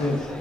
셋.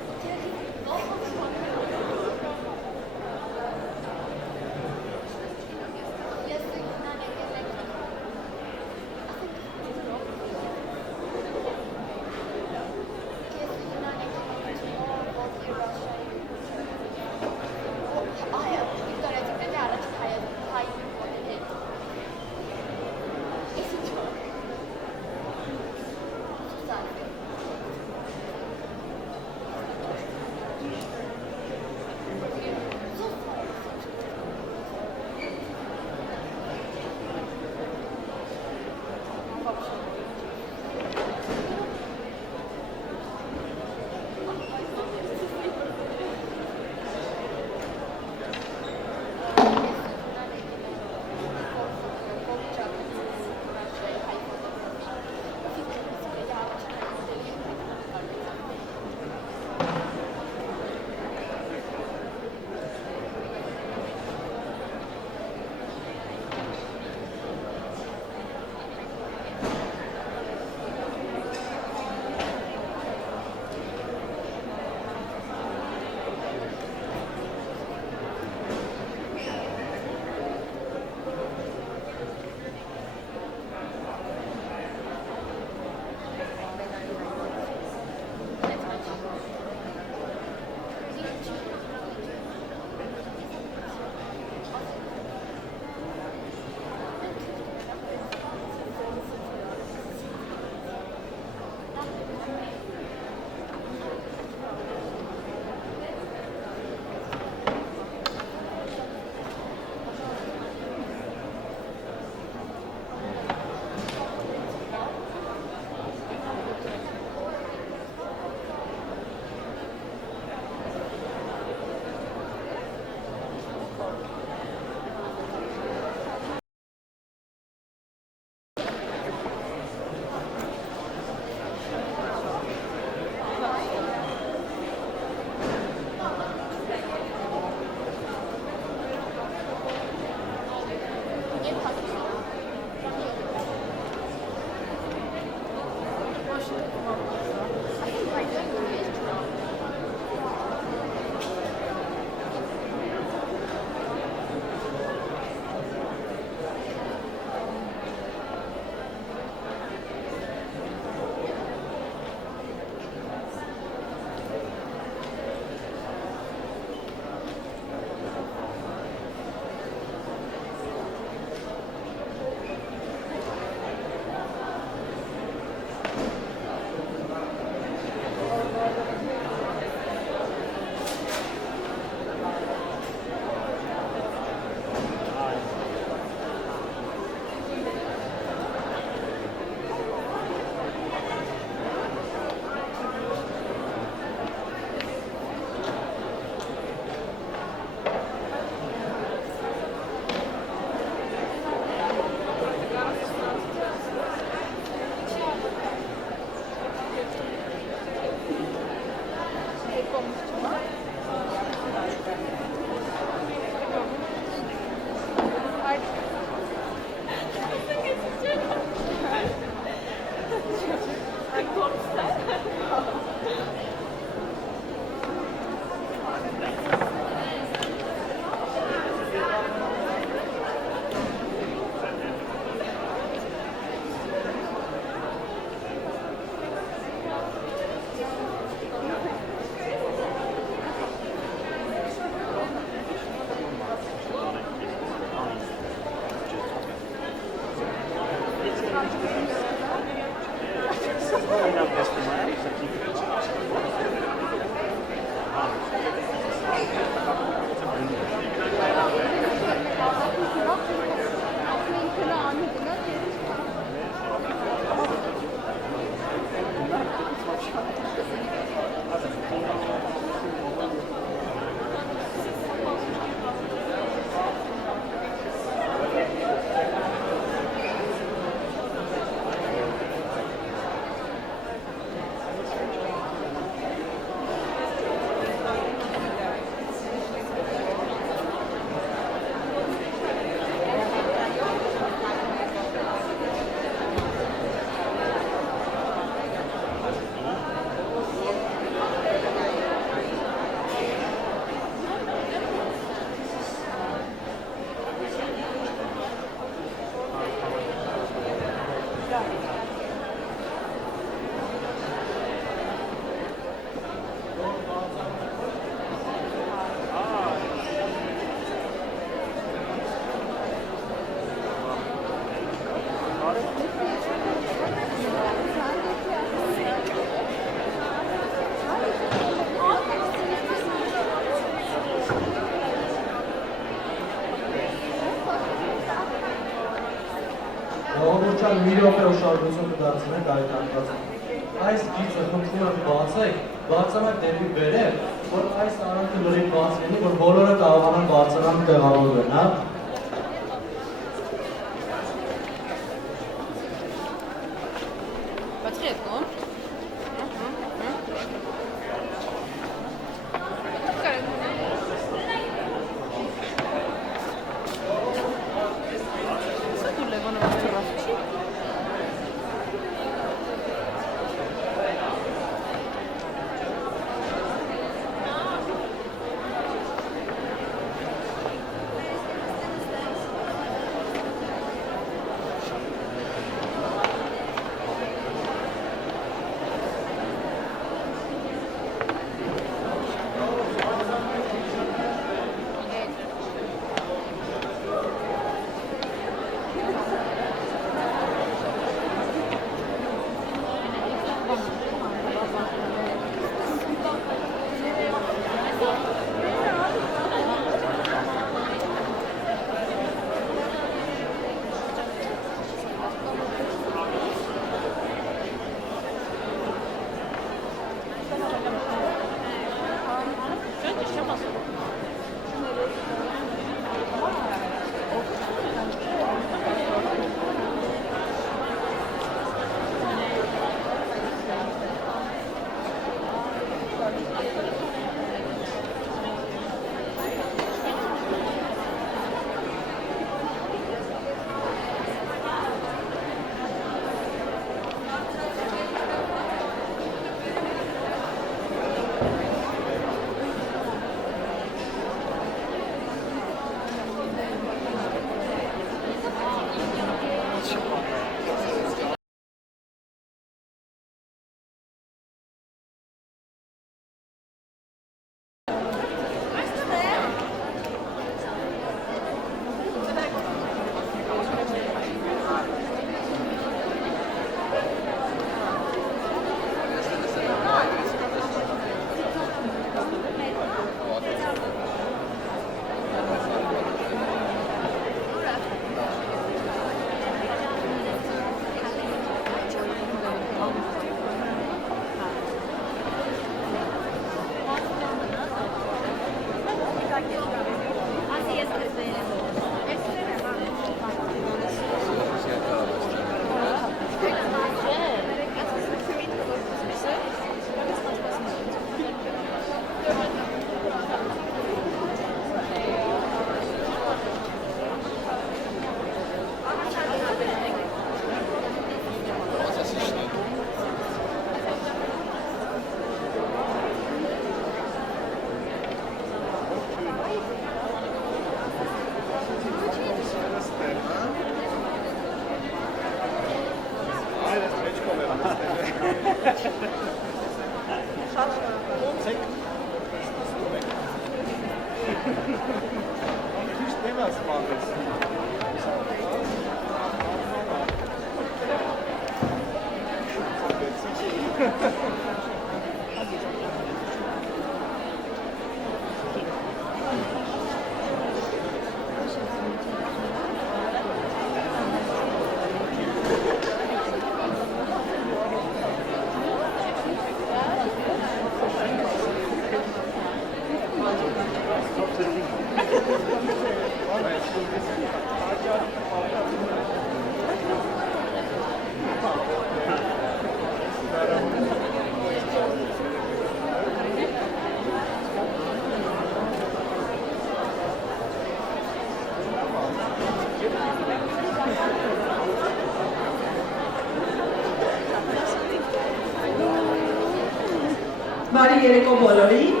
Բարի երեկո բոլորին,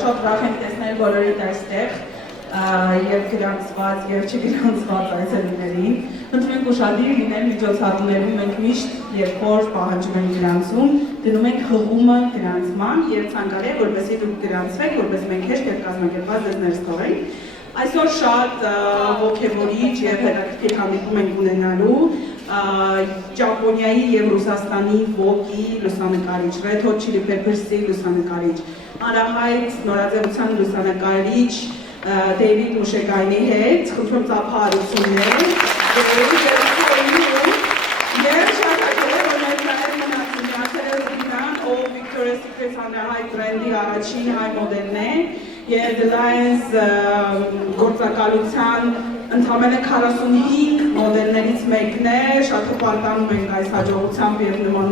շատ ուրախ եմ տեսնել բոլորիդ այստեղ և գրանցված և չգրանցված այցելուներին։ Խնդրում եմ ենք ուշադիր լինել միջոցառումներում, մենք միշտ երբ որ պահանջում ենք գրանցում, դնում ենք հղումը գրանցման եւ ցանկալի է որպեսզի դուք գրանցվեք, որպեսզի մենք հեշտ եւ կազմակերպված ձեզ ներս թողենք։ Այսօր շատ ոգևորիչ եւ հետաքրքիր հանդիպում ենք ունենալու Ճապոնիայի եւ Ռուսաստանի Vogue-ի լուսանկարիչ, Red Hot Chili Peppers-ի լուսանկարիչ, Արահայտ նորաձևության լուսանկարիչ David Mushegain-ի հետ, խնդրում ծափահարություններ, եւ շատ հաճելի է, որ ներկայացնել մնացել է Rubinան, ով Victoria's Secret հանրահայտ բրենդի առաջին հայ մոդելն է, եւ The Lions գործակալության ընդամենը 45 մոդելներից մեկն է, շատ հպարտանում ենք այս հաջողությամբ եւ նման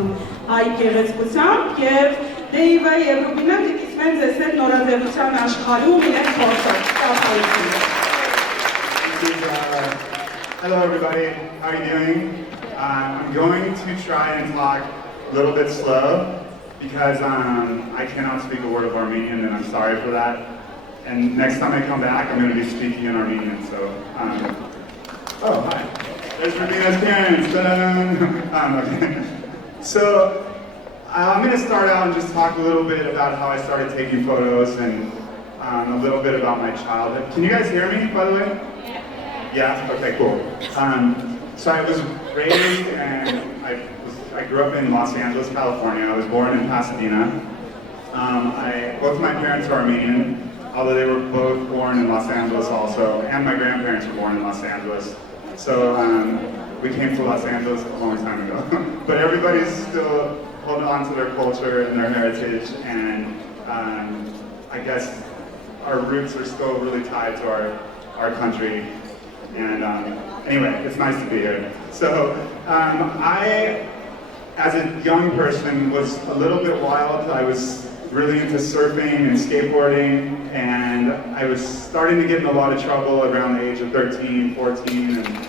հայ գեղեցկությամբ եւ Դեյվը եւ Ռուբինան դիտիսվեն ձեզ հետ նորաձևության աշխարհում իրենք փորձը։ Hello everybody, how are you doing? I'm going to try and talk a little bit slow because I cannot speak a word of Armenian and I'm sorry for that. And next time I come back, I'm going to be speaking in Armenian, so, oh, hi. There's Rubina's parents, okay. So, I'm going to start out and just talk a little bit about how I started taking photos and a little bit about my childhood. Can you guys hear me, by the way? Yeah? Okay, cool. So I was raised and I grew up in Los Angeles, California. I was born in Pasadena. Both my parents are Armenian. Although they were both born in Los Angeles also, and my grandparents were born in Los Angeles. So we came to Los Angeles a long time ago. But everybody's still holding on to their culture and their heritage, and I guess our roots are still really tied to our country. And anyway, it's nice to be here. So I, as a young person, was a little bit wild. I was really into surfing and skateboarding, and I was starting to get in a lot of trouble around the age of 13, 14, and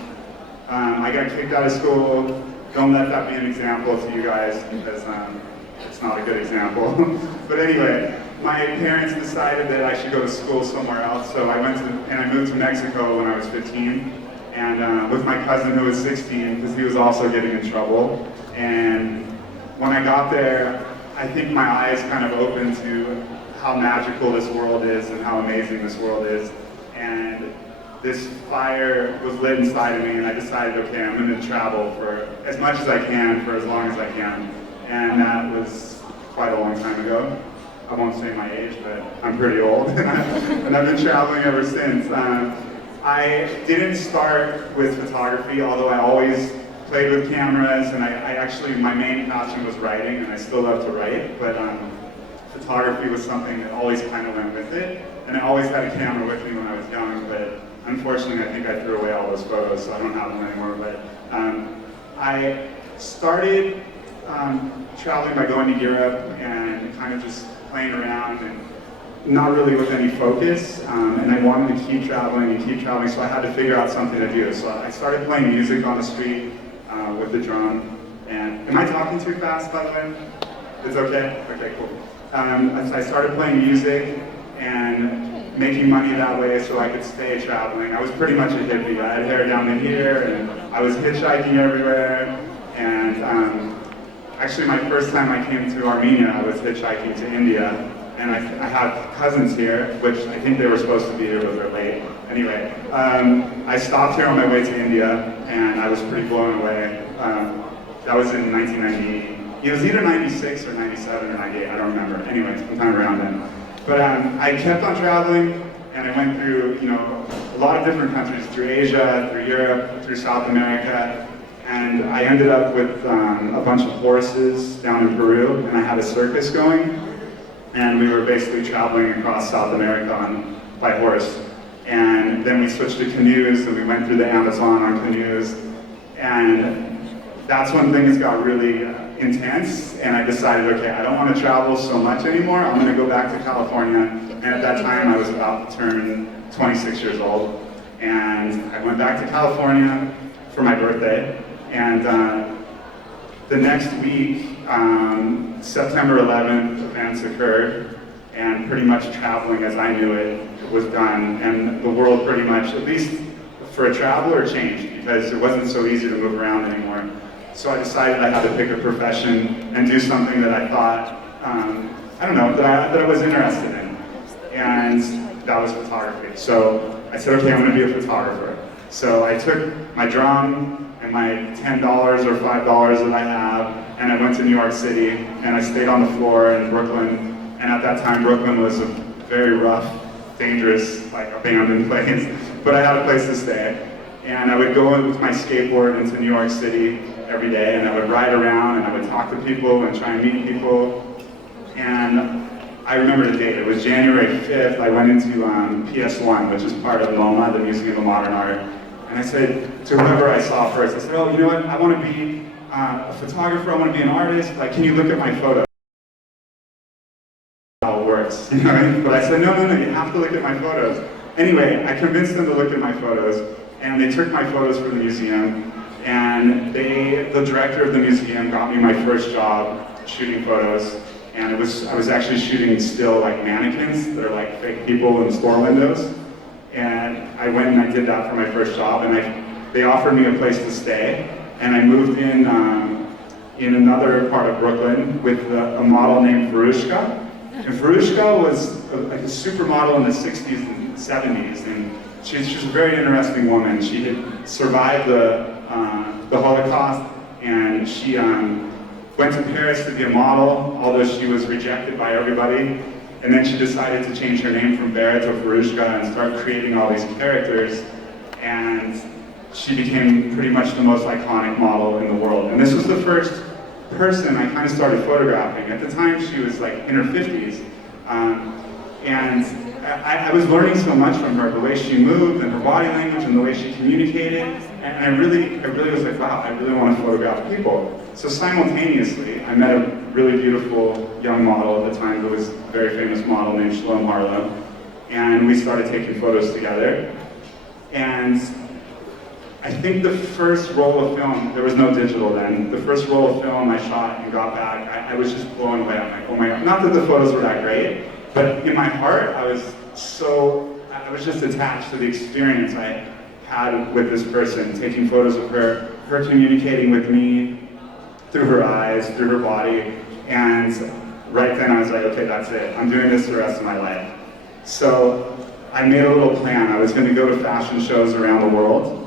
I got kicked out of school. Don't let that be an example to you guys, because it's not a good example. But anyway, my parents decided that I should go to school somewhere else, so I moved to Mexico when I was 15, and with my cousin who was 16, because he was also getting in trouble. And when I got there, I think my eyes kind of opened to how magical this world is and how amazing this world is. And this fire was lit inside of me, and I decided, okay, I'm going to travel for as much as I can, for as long as I can. And that was quite a long time ago. I won't say my age, but I'm pretty old. And I've been traveling ever since. I didn't start with photography, although I always played with cameras, and I actually, my main passion was writing, and I still love to write, but photography was something that always kind of went with it, and I always had a camera with me when I was young, but unfortunately I think I threw away all those photos, so I don't have them anymore. But I started traveling by going to Europe and kind of just playing around and not really with any focus, and I wanted to keep traveling, so I had to figure out something to do. So I started playing music on the street with the drum. And am I talking too fast, by the way? It's okay? Okay, cool. I started playing music and making money that way so I could stay traveling. I was pretty much a hippie. I had hair down to here, and I was hitchhiking everywhere. And actually, my first time I came to Armenia, I was hitchhiking to India. And I had cousins here, which I think they were supposed to be here, but they're late. Anyway, I stopped here on my way to India, and I was pretty blown away. That was in 1990. It was either 96 or 97 or 98, I don't remember. Anyway, sometime around then. But I kept on traveling, and I went through, a lot of different countries, through Asia, through Europe, through South America. And I ended up with a bunch of horses down in Peru, and I had a circus going. And we were basically traveling across South America by horse. And then we switched to canoes, and we went through the Amazon on canoes. And that's when things got really intense, and I decided, okay, I don't want to travel so much anymore. I'm going to go back to California. And at that time, I was about to turn 26 years old. And I went back to California for my birthday. And the next week, September 11th, events occurred, and pretty much traveling as I knew it was done, and the world pretty much, at least for a traveler, changed, because it wasn't so easy to move around anymore. So I decided I had to pick a profession and do something that I thought, I don't know, that I was interested in. And that was photography. So I said, okay, I'm gonna be a photographer. So I took my drum and my $10 or $5 that I have, and I went to New York City, and I stayed on the floor in Brooklyn. And at that time, Brooklyn was a very rough, dangerous, like abandoned place. But I had a place to stay. And I would go in with my skateboard into New York City every day, and I would ride around, and I would talk to people and try and meet people. And I remember the date. It was January 5th. I went into PS1, which is part of MoMA, the Museum of Modern Art. And I said to whoever I saw first, I said, oh, you know what? I want to be a photographer. I want to be an artist. Like, can you look at my photos? How it works, you know? But I said, no, you have to look at my photos. Anyway, I convinced them to look at my photos, and they took my photos for the museum, and the director of the museum got me my first job shooting photos, and I was actually shooting still like mannequins that are like fake people in store windows, and I went and I did that for my first job, and they offered me a place to stay, and I moved in another part of Brooklyn with a model named Verushka. And Verushka was like a supermodel in the 60s and 70s, and she's a very interesting woman. She had survived the Holocaust, and she went to Paris to be a model, although she was rejected by everybody. And then she decided to change her name from Vera to Verushka and start creating all these characters. And she became pretty much the most iconic model in the world. And this was the first person I kind of started photographing. At the time, she was like in her 50s. And I was learning so much from her, the way she moved and her body language and the way she communicated. And I really was like, wow, I really want to photograph people. So simultaneously, I met a really beautiful young model at the time who was a very famous model named Shalom Harlow. And we started taking photos together. And I think the first roll of film, there was no digital then, the first roll of film I shot and got back, I was just blown away. I'm like, oh my God. Not that the photos were that great, but in my heart, I was just attached to the experience I had with this person, taking photos of her communicating with me through her eyes, through her body, and right then I was like, okay, that's it. I'm doing this the rest of my life. So I made a little plan. I was going to go to fashion shows around the world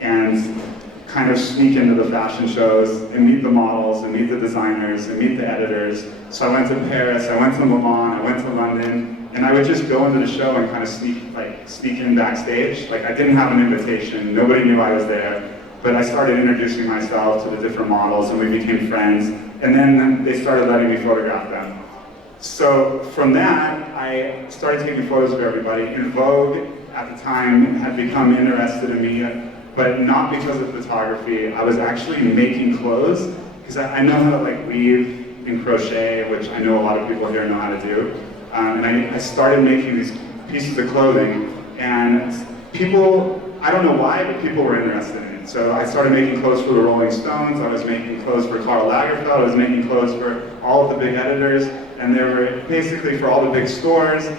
and kind of sneak into the fashion shows and meet the models and meet the designers and meet the editors. So I went to Paris, I went to Milan, I went to London, and I would just go into the show and kind of sneak in backstage. Like, I didn't have an invitation, nobody knew I was there, but I started introducing myself to the different models and we became friends, and then they started letting me photograph them. So from that, I started taking photos of everybody, and Vogue at the time had become interested in me, but not because of photography. I was actually making clothes, because I know how to like weave and crochet, which I know a lot of people here know how to do. And I started making these pieces of clothing, and people, I don't know why, but people were interested in it. So I started making clothes for the Rolling Stones, I was making clothes for Karl Lagerfeld, I was making clothes for all of the big editors, and they were basically for all the big stores.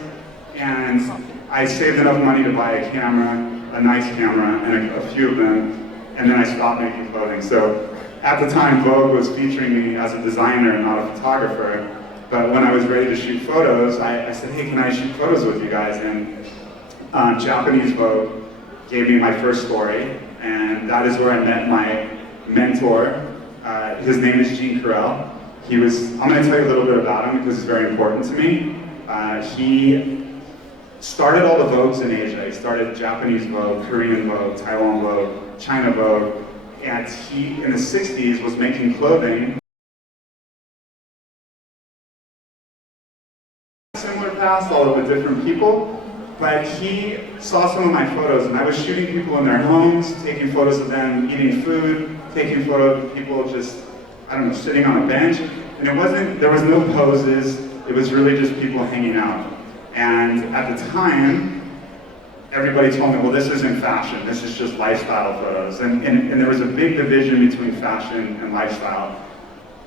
And I saved enough money to buy a camera, a nice camera, and a few of them, and then I stopped making clothing. So at the time, Vogue was featuring me as a designer, not a photographer. But when I was ready to shoot photos, I said, hey, can I shoot photos with you guys? And Japanese Vogue gave me my first story, and that is where I met my mentor. His name is Gene Carell. I'm going to tell you a little bit about him because it's very important to me. He started all the Vogues in Asia. He started Japanese Vogue, Korean Vogue, Taiwan Vogue, China Vogue, and he, in the 60s, was making clothing. Similar past, although with different people, but he saw some of my photos, and I was shooting people in their homes, taking photos of them eating food, taking photos of people just, I don't know, sitting on a bench, and there was no poses, it was really just people hanging out. And at the time, everybody told me, well, this isn't fashion, this is just lifestyle photos. And there was a big division between fashion and lifestyle.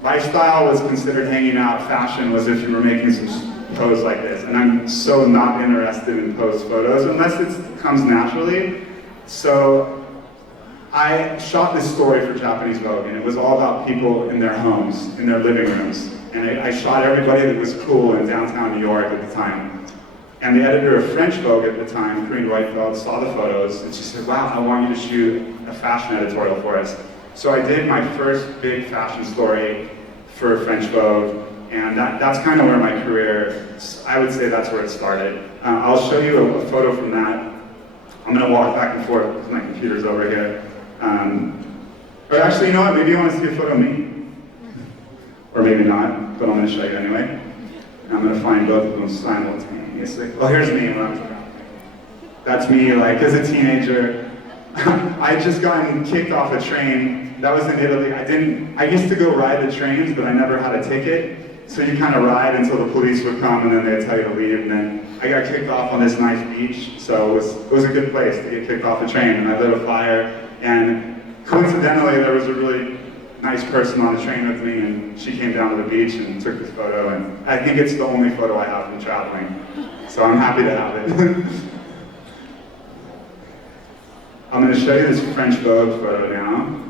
Lifestyle was considered hanging out, fashion was if you were making some pose like this. And I'm so not interested in pose photos unless it comes naturally. So I shot this story for Japanese Vogue, and it was all about people in their homes, in their living rooms. And I shot everybody that was cool in downtown New York at the time. And the editor of French Vogue at the time, Corinne Roitfeld, saw the photos, and she said, wow, I want you to shoot a fashion editorial for us. So I did my first big fashion story for French Vogue, and that's kind of where my career, I would say that's where it started. I'll show you a photo from that. I'm going to walk back and forth because my computer's over here. Or actually, you know what, maybe you want to see a photo of me. Or maybe not, but I'm going to show you anyway. I'm going to find both of them simultaneously. Well, here's me. That's me, like, as a teenager. I had just gotten kicked off a train. That was in Italy. I used to go ride the trains, but I never had a ticket. So you kind of ride until the police would come, and then they'd tell you to leave. And then I got kicked off on this nice beach, so it was a good place to get kicked off a train. And I lit a fire, and coincidentally, there was a really nice person on the train with me, and she came down to the beach and took this photo. And I think it's the only photo I have from traveling, so I'm happy to have it. I'm going to show you this French Vogue photo now.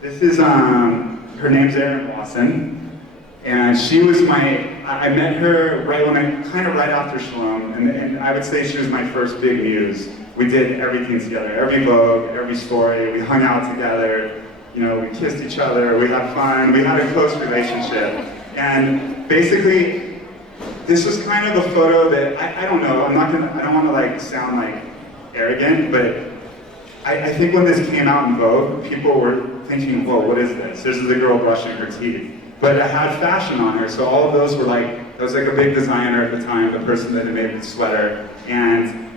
This is her name's Yerevan, and she was I met her right after Shalom, and I would say she was my first big muse. We did everything together, every Vogue, every story, we hung out together, you know, we kissed each other, we had fun, we had a close relationship. And basically, this was kind of a photo that, I don't know, I don't want to like sound like arrogant, but I think when this came out in Vogue, people were thinking, whoa, what is this? This is a girl brushing her teeth. But it had fashion on her, so all of those were like, that was like a big designer at the time, the person that had made the sweater, and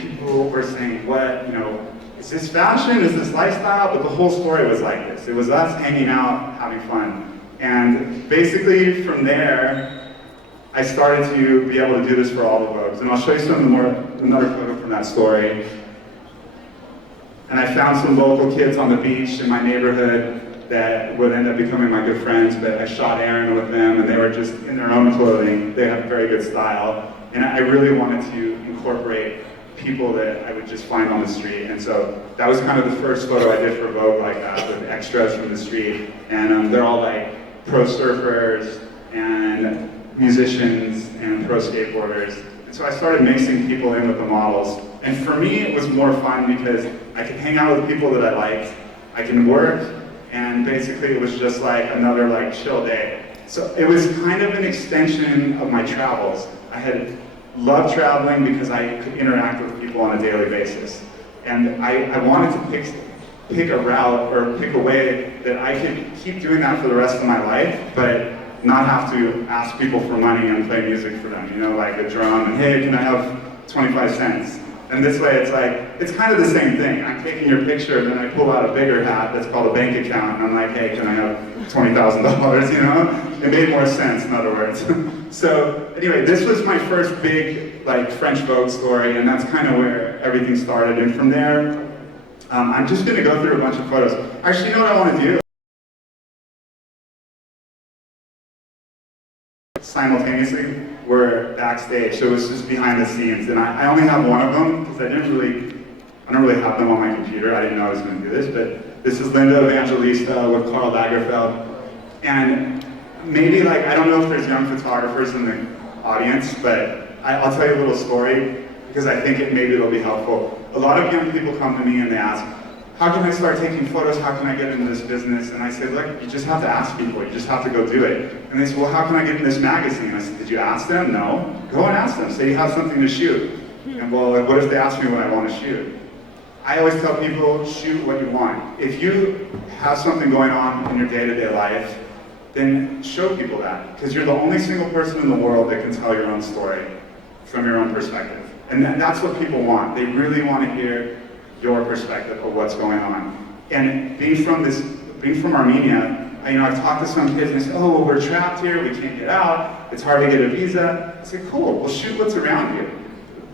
people were saying, what, you know, is this fashion, is this lifestyle? But the whole story was like this. It was us hanging out, having fun. And basically from there, I started to be able to do this for all the Vogues. And I'll show you another photo from that story. And I found some local kids on the beach in my neighborhood that would end up becoming my good friends, but I shot Aaron with them, and they were just in their own clothing. They have very good style. And I really wanted to incorporate people that I would just find on the street. And so that was kind of the first photo I did for Vogue like that, with extras from the street. And they're all like pro surfers and musicians and pro skateboarders. And so I started mixing people in with the models. And for me, it was more fun because I could hang out with people that I liked, I can work, and basically it was just like another like chill day. So it was kind of an extension of my travels. I had loved traveling because I could interact with people on a daily basis. And I wanted to pick a route or pick a way that I could keep doing that for the rest of my life, but not have to ask people for money and play music for them, you know, like a drum, and hey, can I have 25 cents? And this way it's like, it's kind of the same thing. I'm taking your picture and then I pull out a bigger hat that's called a bank account, and I'm like, hey, can I have $20,000, you know? It made more sense, in other words. So anyway, this was my first big like French Vogue story, and that's kind of where everything started. And from there, I'm just gonna go through a bunch of photos. Actually, you know what I wanna do? Simultaneously, we're backstage, so it was just behind the scenes, and I only have one of them because I don't really have them on my computer. I didn't know I was going to do this, but this is Linda Evangelista with Karl Lagerfeld, and maybe like, I don't know if there's young photographers in the audience, but I'll tell you a little story because I think maybe it'll be helpful. A lot of young people come to me and they ask, how can I start taking photos? How can I get into this business? And I said, look, you just have to ask people. You just have to go do it. And they said, well, how can I get in this magazine? I said, did you ask them? No. Go and ask them. Say you have something to shoot. And well, what if they ask me what I want to shoot? I always tell people, shoot what you want. If you have something going on in your day-to-day life, then show people that. Because you're the only single person in the world that can tell your own story from your own perspective. And that's what people want. They really want to hear your perspective of what's going on. And being from Armenia, I've talked to some kids and they say, oh, well, we're trapped here, we can't get out, it's hard to get a visa. I say, cool, well shoot what's around you.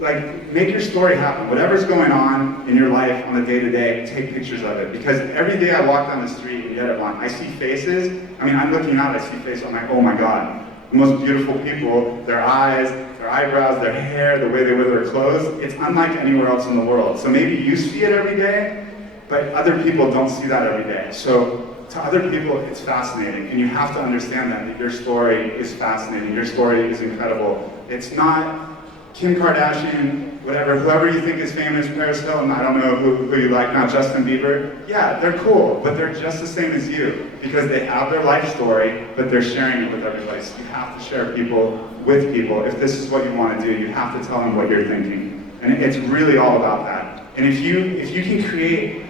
Like, make your story happen. Whatever's going on in your life on a day-to-day, take pictures of it. Because every day I walk down the street in Yerevan, I see faces. I'm looking out, I see faces, I'm like, oh my God. The most beautiful people, their eyes, their eyebrows, their hair, the way they wear their clothes. It's unlike anywhere else in the world. So maybe you see it every day, but other people don't see that every day. So to other people, it's fascinating, and you have to understand that your story is fascinating, your story is incredible. It's not Kim Kardashian, whatever, whoever you think is famous, Paris Hilton, I don't know who you like now, Justin Bieber. Yeah, they're cool, but they're just the same as you, because they have their life story, but they're sharing it with everybody. So you have to share people with people. If this is what you want to do, you have to tell them what you're thinking. And it's really all about that. And if you can create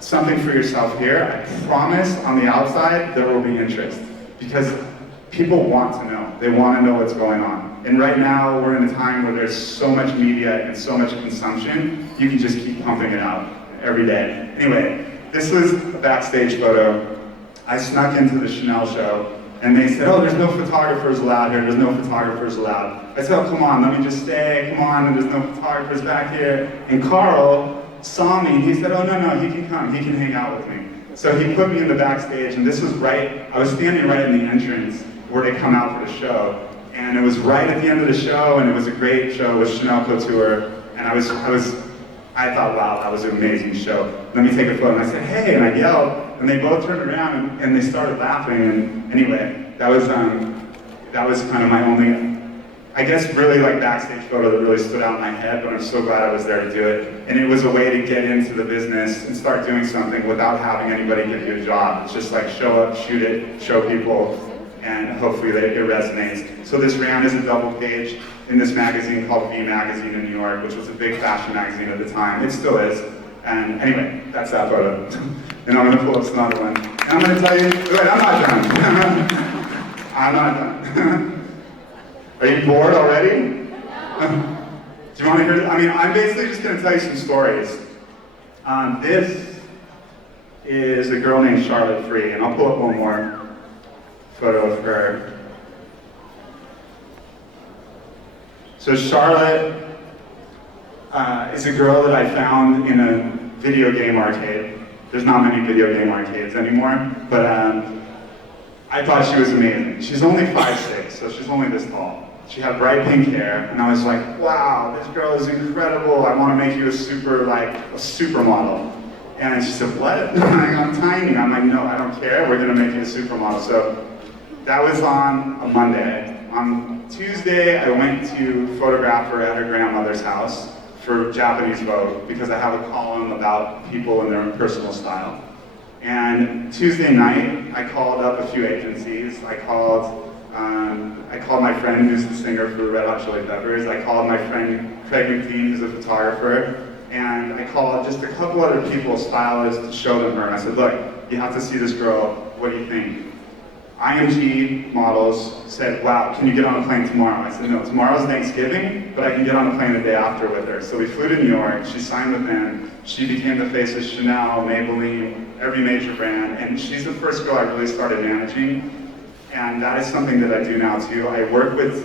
something for yourself here, I promise on the outside there will be interest, because people want to know. They want to know what's going on. And right now we're in a time where there's so much media and so much consumption, you can just keep pumping it out every day. Anyway, this was a backstage photo. I snuck into the Chanel show, and they said, oh, there's no photographers allowed here, there's no photographers allowed. I said, oh, come on, let me just stay, come on, and there's no photographers back here. And Carl saw me, and he said, oh, no, he can come, he can hang out with me. So he put me in the backstage, and this was right, I was standing right in the entrance where they come out for the show. And it was right at the end of the show, and it was a great show with Chanel Couture. And I thought, wow, that was an amazing show. Let me take a photo. And I said, hey, and I yelled, and they both turned around and they started laughing. And anyway, that was kind of my only, I guess, really like backstage photo that really stood out in my head. But I'm so glad I was there to do it. And it was a way to get into the business and start doing something without having anybody give you a job. It's just like show up, shoot it, show people, and hopefully it resonates. So this ran as a double page in this magazine called V Magazine in New York, which was a big fashion magazine at the time. It still is. And anyway, that's that photo. And I'm gonna pull up some other one. And I'm gonna tell you, wait, I'm not done. I'm not done. Are you bored already? Do you want to hear? I mean, I'm basically just gonna tell you some stories. This is a girl named Charlotte Free, and I'll pull up one more photo of her. So Charlotte is a girl that I found in a video game arcade. There's not many video game arcades anymore, but I thought she was amazing. She's only 5'6", so she's only this tall. She had bright pink hair, and I was like, wow, this girl is incredible. I want to make you a supermodel. And she said, what? I'm tiny. I'm like, no, I don't care. We're going to make you a supermodel. So that was on a Monday. On Tuesday, I went to photograph her at her grandmother's house for Japanese Vogue, because I have a column about people and their personal style. And Tuesday night, I called up a few agencies. I called my friend who's the singer for Red Hot Chili Peppers. I called my friend Craig McLean, who's a photographer. And I called just a couple other people, stylists, to show them her. And I said, look, you have to see this girl. What do you think? IMG models said, wow, can you get on a plane tomorrow? I said, no, tomorrow's Thanksgiving, but I can get on a plane the day after with her. So we flew to New York, she signed with them, she became the face of Chanel, Maybelline, every major brand, and she's the first girl I really started managing. And that is something that I do now too. I work with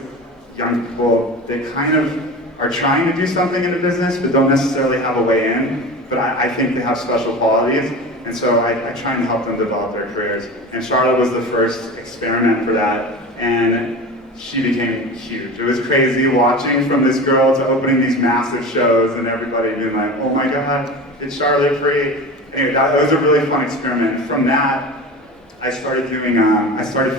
young people that kind of are trying to do something in the business, but don't necessarily have a way in, but I think they have special qualities. And so I try and help them develop their careers. And Charlotte was the first experiment for that, and she became huge. It was crazy watching from this girl to opening these massive shows and everybody being like, oh my God, it's Charlotte Free. Anyway, that was a really fun experiment. From that, I started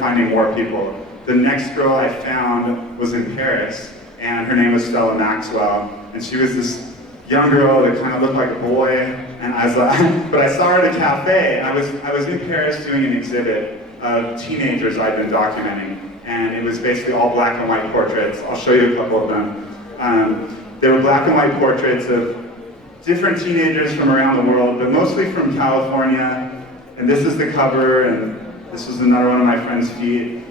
finding more people. The next girl I found was in Paris, and her name was Stella Maxwell, and she was this young girl that kind of looked like a boy. And but I saw her at a cafe. I was in Paris doing an exhibit of teenagers I'd been documenting, and it was basically all black and white portraits. I'll show you a couple of them. They were black and white portraits of different teenagers from around the world, but mostly from California. And this is the cover, and this was another one of my friend's feet.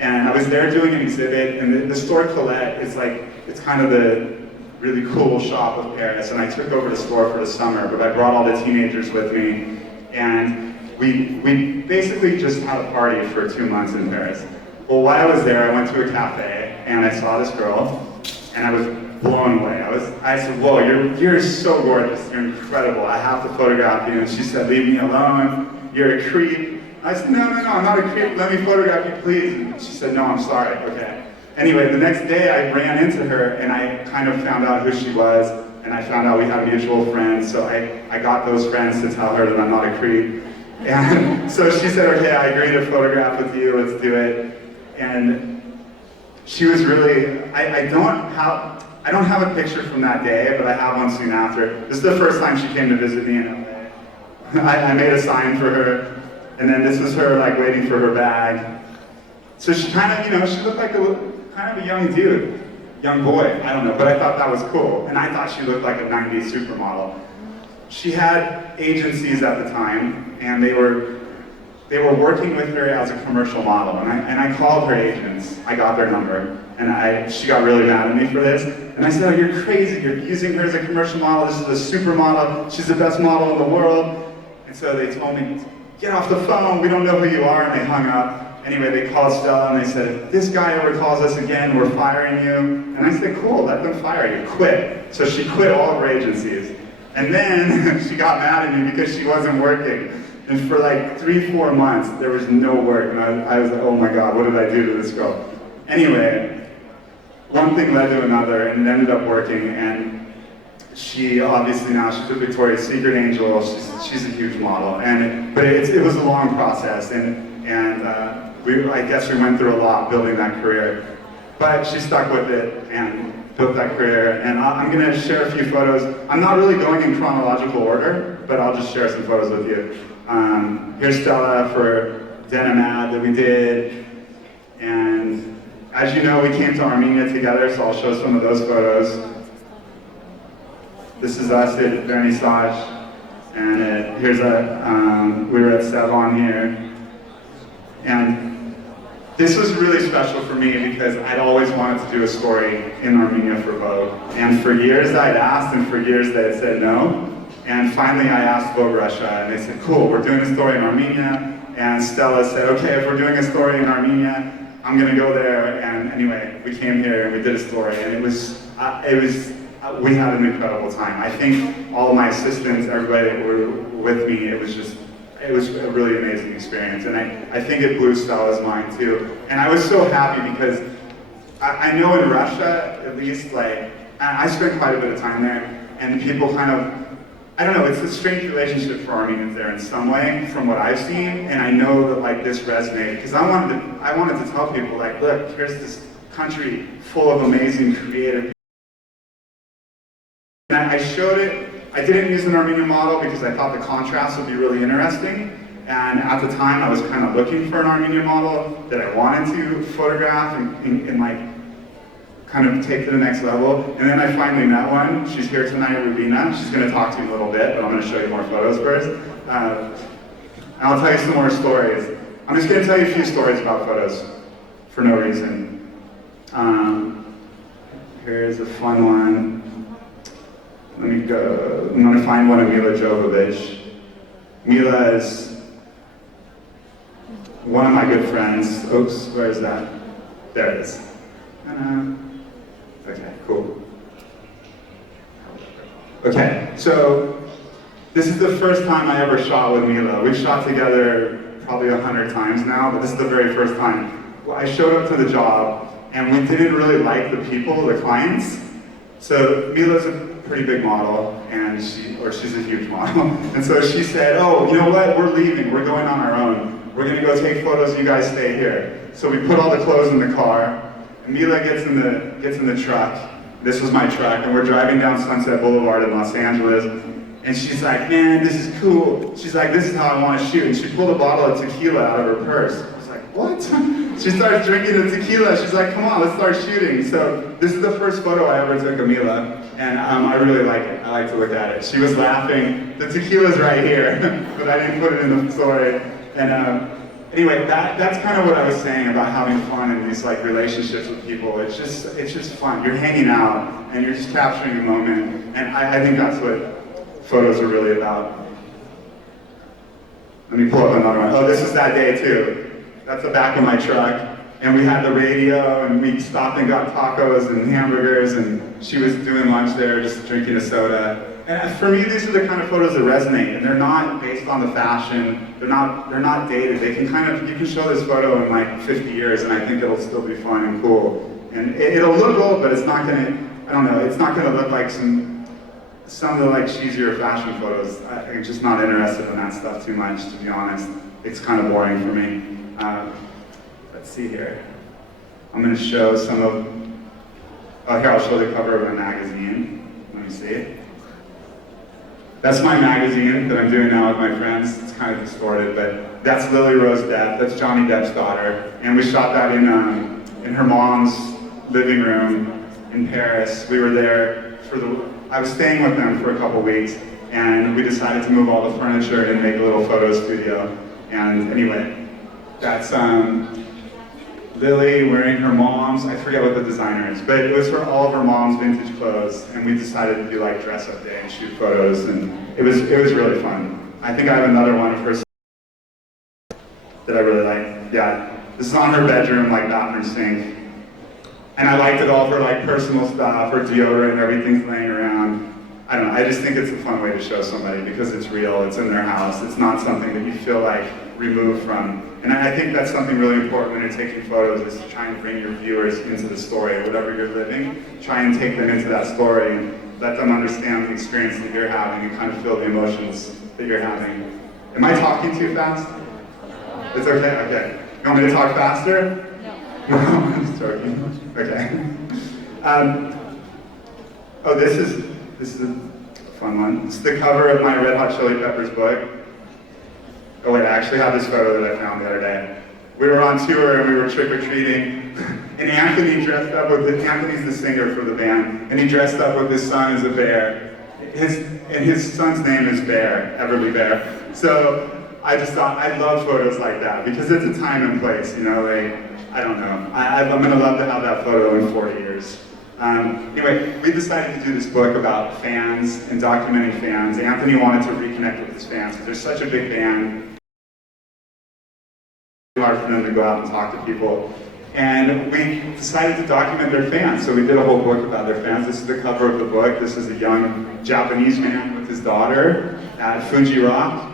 And I was there doing an exhibit, and the store Colette is like, it's kind of the really cool shop of Paris, and I took over the store for the summer, but I brought all the teenagers with me, and we basically just had a party for 2 months in Paris. Well, while I was there, I went to a cafe, and I saw this girl, and I was blown away. I said, whoa, you're so gorgeous, you're incredible, I have to photograph you. And she said, leave me alone, you're a creep. I said, no, I'm not a creep, let me photograph you, please. And she said, no, I'm sorry, okay. Anyway, the next day I ran into her and I kind of found out who she was, and I found out we had mutual friends, so I got those friends to tell her that I'm not a creep. And so she said, okay, I agree to photograph with you, let's do it. And she was really, I don't have a picture from that day, but I have one soon after. This is the first time she came to visit me in LA. I made a sign for her, and then this was her like waiting for her bag. So she kind of, she looked like kind of a young dude, young boy, I don't know, but I thought that was cool. And I thought she looked like a 90s supermodel. She had agencies at the time, and they were working with her as a commercial model. And I called her agents, I got their number, and she got really mad at me for this. And I said, oh, you're crazy, you're using her as a commercial model, this is a supermodel, she's the best model in the world. And so they told me, get off the phone, we don't know who you are, and they hung up. Anyway, they called Stella and they said, if this guy ever calls us again, we're firing you. And I said, cool, let them fire you, quit. So she quit all of her agencies. And then she got mad at me because she wasn't working. And for like 3-4 months, there was no work. And I was like, oh my God, what did I do to this girl? Anyway, one thing led to another, and it ended up working. And she obviously now, she's a Victoria's Secret angel. She's a huge model. But it was a long process. I guess we went through a lot building that career. But she stuck with it and built that career. And I'm going to share a few photos. I'm not really going in chronological order, but I'll just share some photos with you. Here's Stella for denim ad that we did. And as you know, we came to Armenia together, so I'll show some of those photos. This is us at Vernissage. And here's we were at Sevan here. And this was really special for me because I'd always wanted to do a story in Armenia for Vogue. And for years I'd asked, and for years they had said no. And finally I asked Vogue Russia, and they said, cool, we're doing a story in Armenia. And Stella said, okay, if we're doing a story in Armenia, I'm gonna go there. And anyway, we came here and we did a story, and we had an incredible time. I think all of my assistants, everybody that were with me, it was a really amazing experience, and I think it blew Stella's mind too. And I was so happy because I know in Russia, at least, like, I spent quite a bit of time there, and people kind of, I don't know, it's a strange relationship for Armenians there in some way, from what I've seen, and I know that like this resonated, because I wanted to tell people, like, look, here's this country full of amazing, creative people. And I showed it. I didn't use an Armenian model because I thought the contrast would be really interesting. And at the time, I was kind of looking for an Armenian model that I wanted to photograph and like kind of take to the next level. And then I finally met one. She's here tonight, Rubina. She's going to talk to you a little bit, but I'm going to show you more photos first. And I'll tell you some more stories. I'm just going to tell you a few stories about photos for no reason. Here's a fun one. Let me go, I'm going to find one of Mila Jovovich. Mila is one of my good friends. Oops, where is that? There it is. Okay, cool. Okay, so this is the first time I ever shot with Mila. We've shot together probably 100 times now, but this is the very first time. Well, I showed up to the job, and we didn't really like the people, the clients. So Mila's a pretty big model, and she's a huge model. And so she said, oh, you know what, we're leaving, we're going on our own. We're gonna go take photos, you guys stay here. So we put all the clothes in the car, and Mila gets in the truck. This was my truck, and we're driving down Sunset Boulevard in Los Angeles. And she's like, man, this is cool. She's like, this is how I want to shoot. And she pulled a bottle of tequila out of her purse. I was like, what? She starts drinking the tequila. She's like, come on, let's start shooting. So this is the first photo I ever took of Mila. And I really like it. I like to look at it. She was laughing. The tequila's right here, but I didn't put it in the story. And anyway, that's kind of what I was saying about having fun in these like relationships with people. It's just fun. You're hanging out and you're just capturing a moment. And I think that's what photos are really about. Let me pull up another one. Oh, this is that day too. That's the back of my truck. And we had the radio, and we stopped and got tacos and hamburgers, and she was doing lunch there, just drinking a soda. And for me, these are the kind of photos that resonate, and they're not based on the fashion. They're not dated. They can you can show this photo in like 50 years, and I think it'll still be fun and cool. And it'll look old, but it's not gonna, I don't know, it's not gonna look like some of the like cheesier fashion photos. I'm just not interested in that stuff too much, to be honest. It's kind of boring for me. Let's see here. I'm gonna show some of, oh here, I'll show the cover of a magazine. Let me see. That's my magazine that I'm doing now with my friends. It's kind of distorted, but that's Lily Rose Depp. That's Johnny Depp's daughter. And we shot that in her mom's living room in Paris. We were there I was staying with them for a couple weeks, and we decided to move all the furniture and make a little photo studio. And anyway, that's Lily wearing her mom's, I forget what the designer is, but it was for all of her mom's vintage clothes, and we decided to do like dress up day and shoot photos, and it was really fun. I think I have another one of her that I really like. Yeah, this is on her bedroom, like bathroom sink. And I liked it all for like personal stuff, her deodorant, everything's laying around. I don't know, I just think it's a fun way to show somebody because it's real, it's in their house, it's not something that you feel like removed from. And I think that's something really important when you're taking photos, is to try and bring your viewers into the story, whatever you're living. Try and take them into that story and let them understand the experience that you're having and kind of feel the emotions that you're having. Am I talking too fast? It's okay? Okay. You want me to talk faster? No. I'm just joking. Okay. Oh, this is a fun one. It's the cover of my Red Hot Chili Peppers book. Oh wait, I actually have this photo that I found the other day. We were on tour and we were trick-or-treating, and Anthony's the singer for the band, and he dressed up with his son as a bear. His son's name is Bear, Everly Bear. So I just thought, I love photos like that, because it's a time and place, you know, like, I don't know. I'm gonna love to have that photo in 40 years. Anyway, we decided to do this book about fans and documenting fans. Anthony wanted to reconnect with his fans, because they're such a big band. It's hard for them to go out and talk to people. And we decided to document their fans, so we did a whole book about their fans. This is the cover of the book. This is a young Japanese man with his daughter at Fuji Rock.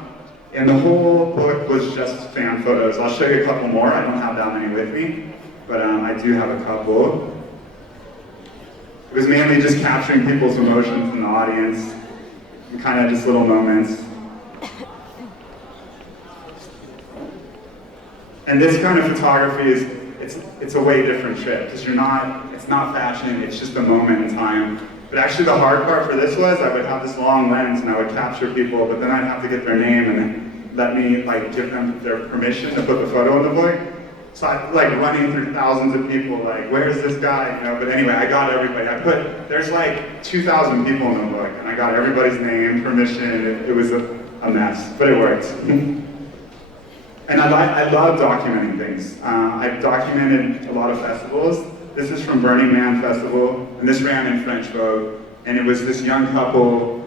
And the whole book was just fan photos. I'll show you a couple more. I don't have that many with me, but I do have a couple. It was mainly just capturing people's emotions in the audience, and kind of just little moments. And this kind of photography it's a way different trip, because it's not fashion, it's just a moment in time. But actually the hard part for this was I would have this long lens and I would capture people, but then I'd have to get their name and then let me like give them their permission to put the photo in the book. So I like running through thousands of people, like, where's this guy, you know? But anyway, I got everybody. There's like 2,000 people in the book, and I got everybody's name, permission. It was a mess, but it worked. And I love documenting things. I've documented a lot of festivals. This is from Burning Man Festival, and this ran in French Vogue. And it was this young couple.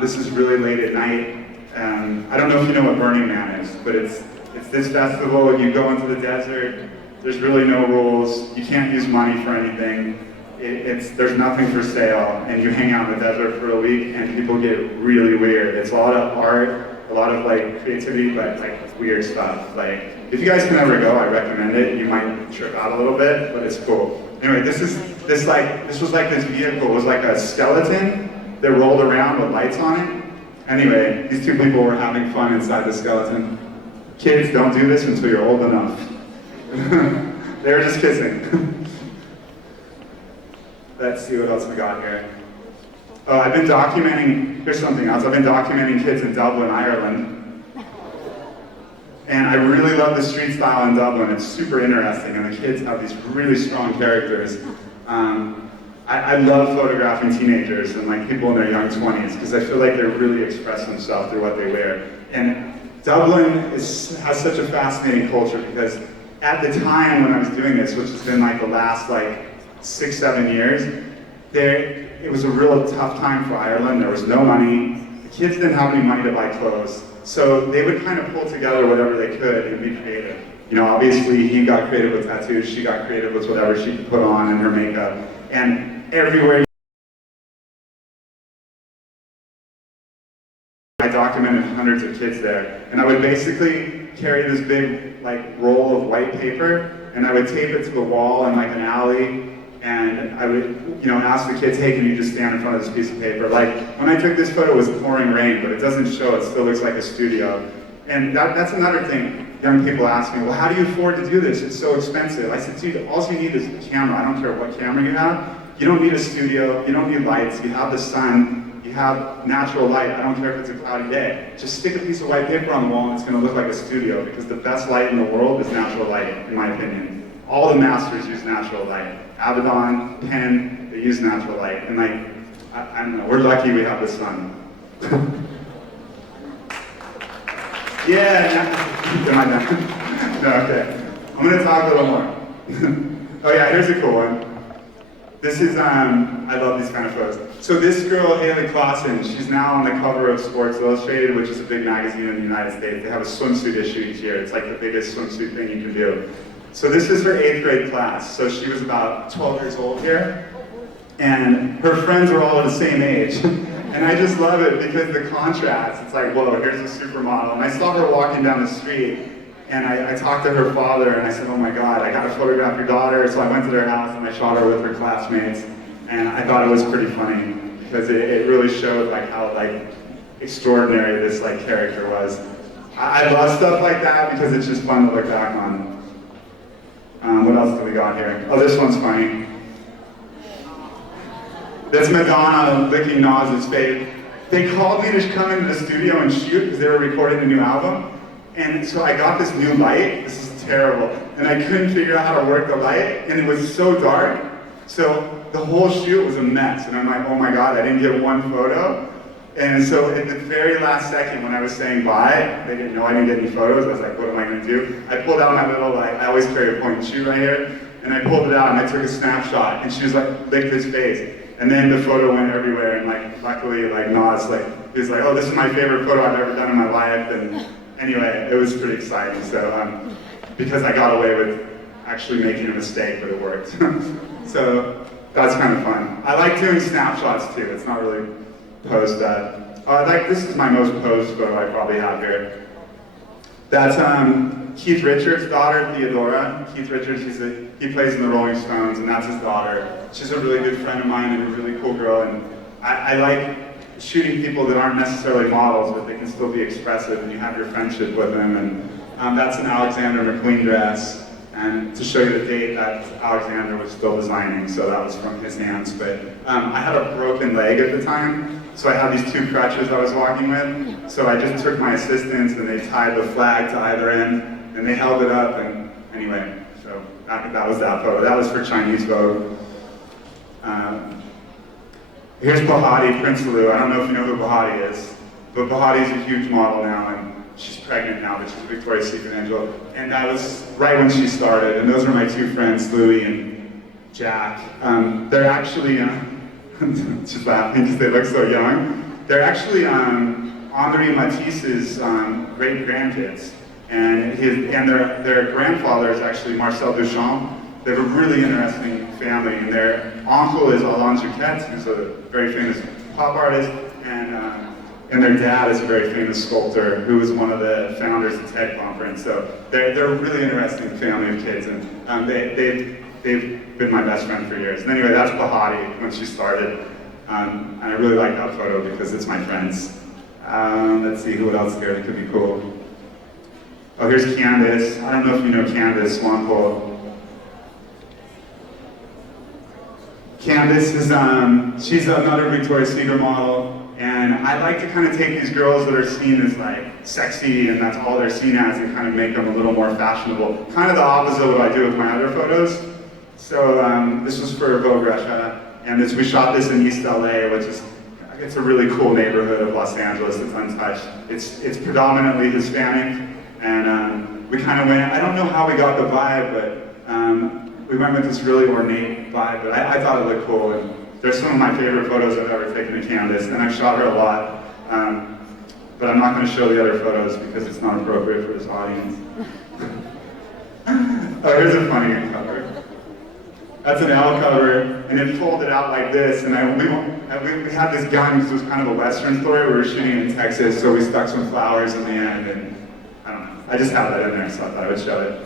This is really late at night. I don't know if you know what Burning Man is, but it's this festival. You go into the desert. There's really no rules. You can't use money for anything. There's nothing for sale, and you hang out in the desert for a week, and people get really weird. It's a lot of art, a lot of like creativity, but like weird stuff. Like, if you guys can ever go, I recommend it. You might trip out a little bit, but it's cool. Anyway, this was like this vehicle. It was like a skeleton that rolled around with lights on it. Anyway, these two people were having fun inside the skeleton. Kids, don't do this until you're old enough. They were just kissing. Let's see what else we got here. Oh, I've been documenting, here's something else. I've been documenting kids in Dublin, Ireland. And I really love the street style in Dublin. It's super interesting, and the kids have these really strong characters. I love photographing teenagers and like people in their young 20s, because I feel like they really express themselves through what they wear. And Dublin has such a fascinating culture, because at the time when I was doing this, which has been like the last like 6-7 years, it was a real tough time for Ireland. There was no money. The kids didn't have any money to buy clothes. So they would kind of pull together whatever they could and be creative. You know, obviously he got creative with tattoos, she got creative with whatever she could put on in her makeup. And everywhere I documented hundreds of kids there. And I would basically carry this big like roll of white paper, and I would tape it to the wall in like an alley, and I would, ask the kids, hey, can you just stand in front of this piece of paper? Like, when I took this photo, it was pouring rain, but it doesn't show, it still looks like a studio. And that's another thing young people ask me, well, how do you afford to do this? It's so expensive. I said, dude, all you need is a camera. I don't care what camera you have. You don't need a studio, you don't need lights, you have the sun, you have natural light. I don't care if it's a cloudy day. Just stick a piece of white paper on the wall and it's gonna look like a studio, because the best light in the world is natural light, in my opinion. All the masters use natural light. Abaddon, Penn, they use natural light. And like, I don't know, we're lucky we have the sun. Yeah, am I done? No, okay. I'm gonna talk a little more. Oh yeah, here's a cool one. This is, I love these kind of photos. So this girl, Haley Clausen, she's now on the cover of Sports Illustrated, which is a big magazine in the United States. They have a swimsuit issue each year. It's like the biggest swimsuit thing you can do. So this is her 8th grade class. So she was about 12 years old here. And her friends were all the same age. And I just love it because the contrast, it's like, whoa, here's a supermodel. And I saw her walking down the street, and I talked to her father, and I said, oh my God, I gotta photograph your daughter. So I went to their house and I shot her with her classmates. And I thought it was pretty funny because it really showed like how like extraordinary this like character was. I love stuff like that because it's just fun to look back on. What else do we got here? Oh, this one's funny. That's Madonna licking Nas's face. They called me to come into the studio and shoot because they were recording a new album. And so I got this new light. This is terrible. And I couldn't figure out how to work the light, and it was so dark. So the whole shoot was a mess. And I'm like, oh my God, I didn't get one photo. And so at the very last second when I was saying bye, they didn't know I didn't get any photos. I was like, what am I gonna do? I pulled out my little, I always carry a point and shoot right here. And I pulled it out and I took a snapshot, and she was like, licked his face. And then the photo went everywhere, and like, luckily, like Nas, like, he was like, oh, this is my favorite photo I've ever done in my life. And anyway, it was pretty exciting. So, because I got away with actually making a mistake, but it worked. So that's kind of fun. I like doing snapshots too. It's not really posed that. This is my most posed photo I probably have here. That's Keith Richards' daughter, Theodora. Keith Richards, he plays in the Rolling Stones, and that's his daughter. She's a really good friend of mine and a really cool girl, and I like shooting people that aren't necessarily models, but they can still be expressive, and you have your friendship with them. And that's an Alexander McQueen dress. And to show you the date, that Alexander was still designing, so that was from his hands. But I had a broken leg at the time, so I had these 2 crutches I was walking with. So I just took my assistants and they tied the flag to either end, and they held it up, and anyway, so that was that photo. That was for Chinese Vogue. Here's Bahati Prinsloo. I don't know if you know who Bahati is, but Bahati's a huge model now, and she's pregnant now, but she's a Victoria's Secret angel. And that was right when she started. And those are my 2 friends, Louie and Jack. They're actually, just laughing because they look so young. They're actually Henri Matisse's great grandkids. And their grandfather is actually Marcel Duchamp. They have a really interesting family. And their uncle is Alain Duquette, who's a very famous pop artist. And their dad is a very famous sculptor who was one of the founders of TED Conference. So they're a really interesting family of kids, and they've been my best friend for years. And anyway, that's Bahati when she started. And I really like that photo because it's my friends. Let's see, what else here that could be cool. Oh, here's Candace. I don't know if you know Candace Swampole. Candace is, she's another Victoria's Secret model. And I like to kind of take these girls that are seen as like sexy, and that's all they're seen as, and kind of make them a little more fashionable. Kind of the opposite of what I do with my other photos. So this was for Vogue Russia, and we shot this in East LA, which is, it's a really cool neighborhood of Los Angeles. It's untouched. It's predominantly Hispanic, and we kind of went, I don't know how we got the vibe, but we went with this really ornate vibe, but I thought it looked cool. And they're some of my favorite photos I've ever taken of Candace, and I've shot her a lot, but I'm not going to show the other photos because it's not appropriate for this audience. Oh, here's a funny cover. That's an L cover, and it folded out like this, and we had this gun because it was kind of a Western story. We were shooting in Texas, so we stuck some flowers in the end, and I don't know. I just have that in there, so I thought I would show it.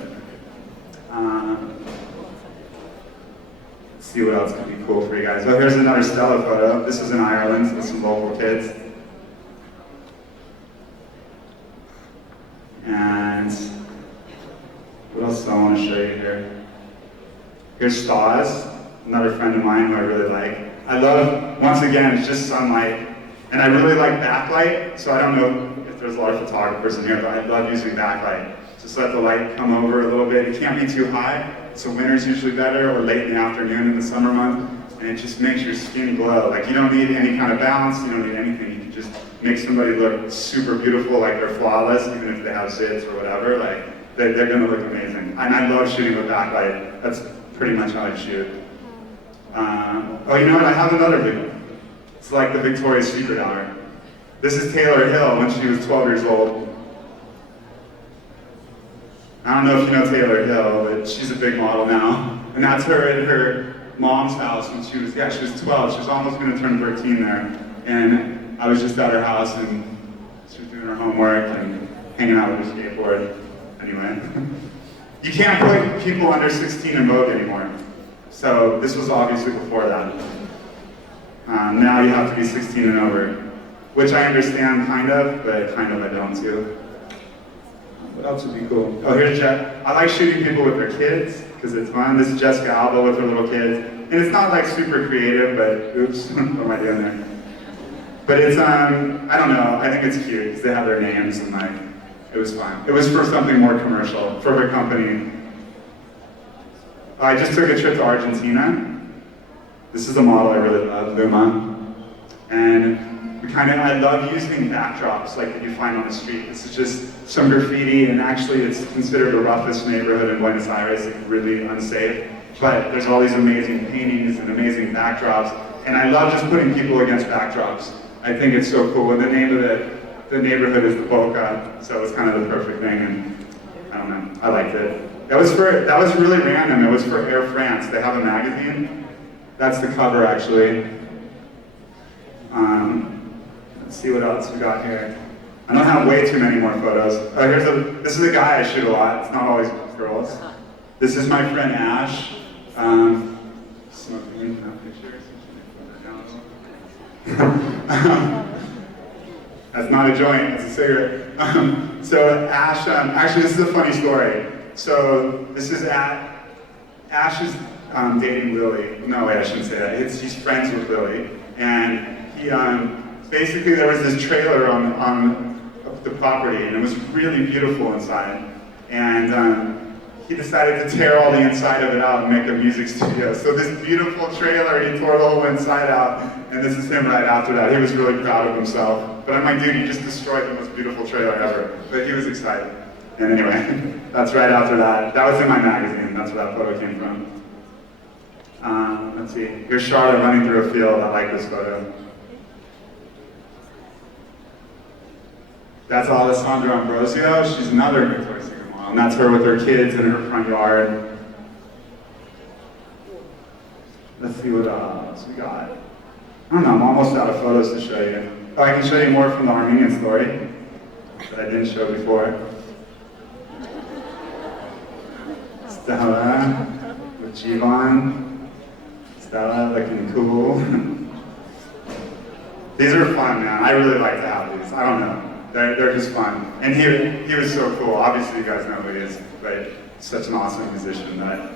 Let's see what else could be cool for you guys. Oh, here's another Stella photo. This is in Ireland with some local kids. And what else do I want to show you here? Here's Stas, another friend of mine who I really like. I love, once again, it's just sunlight. And I really like backlight, so I don't know if there's a lot of photographers in here, but I love using backlight. Just let the light come over a little bit. It can't be too high, so winter's usually better, or late in the afternoon in the summer month. And it just makes your skin glow. Like, you don't need any kind of balance, you don't need anything. You can just make somebody look super beautiful, like they're flawless, even if they have zits or whatever. Like, they're gonna look amazing. And I love shooting with backlight. That's pretty much how I shoot. Oh, you know what? I have another video. It's like the Victoria's Secret hour. This is Taylor Hill when she was 12 years old. I don't know if you know Taylor Hill, but she's a big model now. And that's her at her mom's house when she was 12. She was almost gonna turn 13 there. And I was just at her house and she was doing her homework and hanging out with her skateboard. Anyway. You can't put people under 16 in Vogue anymore. So this was obviously before that. Now you have to be 16 and over, which I understand kind of, but kind of I don't too. What else would be cool? Oh, here's Jeff. I like shooting people with their kids because it's fun. This is Jessica Alba with her little kids. And it's not like super creative, but oops, what am I doing there? But it's, I don't know, I think it's cute because they have their names and like, it was fun. It was for something more commercial, for her company. I just took a trip to Argentina. This is a model I really love, Luma. And I love using backdrops like that you find on the street. This is just some graffiti, and actually it's considered the roughest neighborhood in Buenos Aires. It's really unsafe. But there's all these amazing paintings and amazing backdrops. And I love just putting people against backdrops. I think it's so cool. And the name of the neighborhood is the Boca, so it's kind of the perfect thing. And I don't know, I liked it. That was really random. It was for Air France. They have a magazine. That's the cover, actually. Let's see what else we got here. I don't have way too many more photos. Oh, this is a guy I shoot a lot. It's not always girls. This is my friend Ash. Smoking pictures. That's not a joint, it's a cigarette. So Ash, actually this is a funny story. So this is Ash is dating Lily. No, wait, I shouldn't say that. He's friends with Lily. And he, basically there was this trailer on the property and it was really beautiful inside. And he decided to tear all the inside of it out and make a music studio. So this beautiful trailer, he tore the whole inside out, and this is him right after that. He was really proud of himself. But I'm like, dude, you just destroyed the most beautiful trailer ever. But he was excited. And anyway, that's right after that. That was in my magazine. That's where that photo came from. Let's see. Here's Charlotte running through a field. I like this photo. That's Alessandra Ambrosio. She's another Victoria's Secret model. And that's her with her kids in her front yard. Let's see what else we got. I don't know, I'm almost out of photos to show you. Oh, I can show you more from the Armenian story that I didn't show before. Stella with Yerevan. Stella looking cool. These are fun, man. I really like to have these. I don't know. They're just fun. And he was so cool. Obviously you guys know who he is, but such an awesome musician that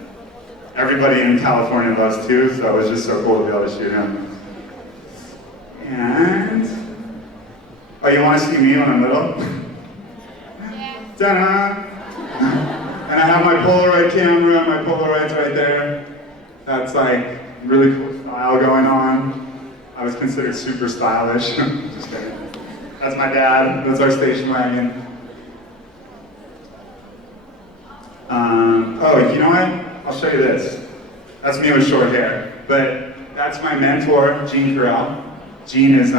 everybody in California loves too, so it was just so cool to be able to shoot him. And, oh, you want to see me when I'm little? Yeah. Ta-da! And I have my Polaroid camera, my Polaroid's right there. That's like really cool style going on. I was considered super stylish. Just kidding. That's my dad. That's our station wagon. Oh, you know what? I'll show you this. That's me with short hair. But that's my mentor, Gene Carell. Gene is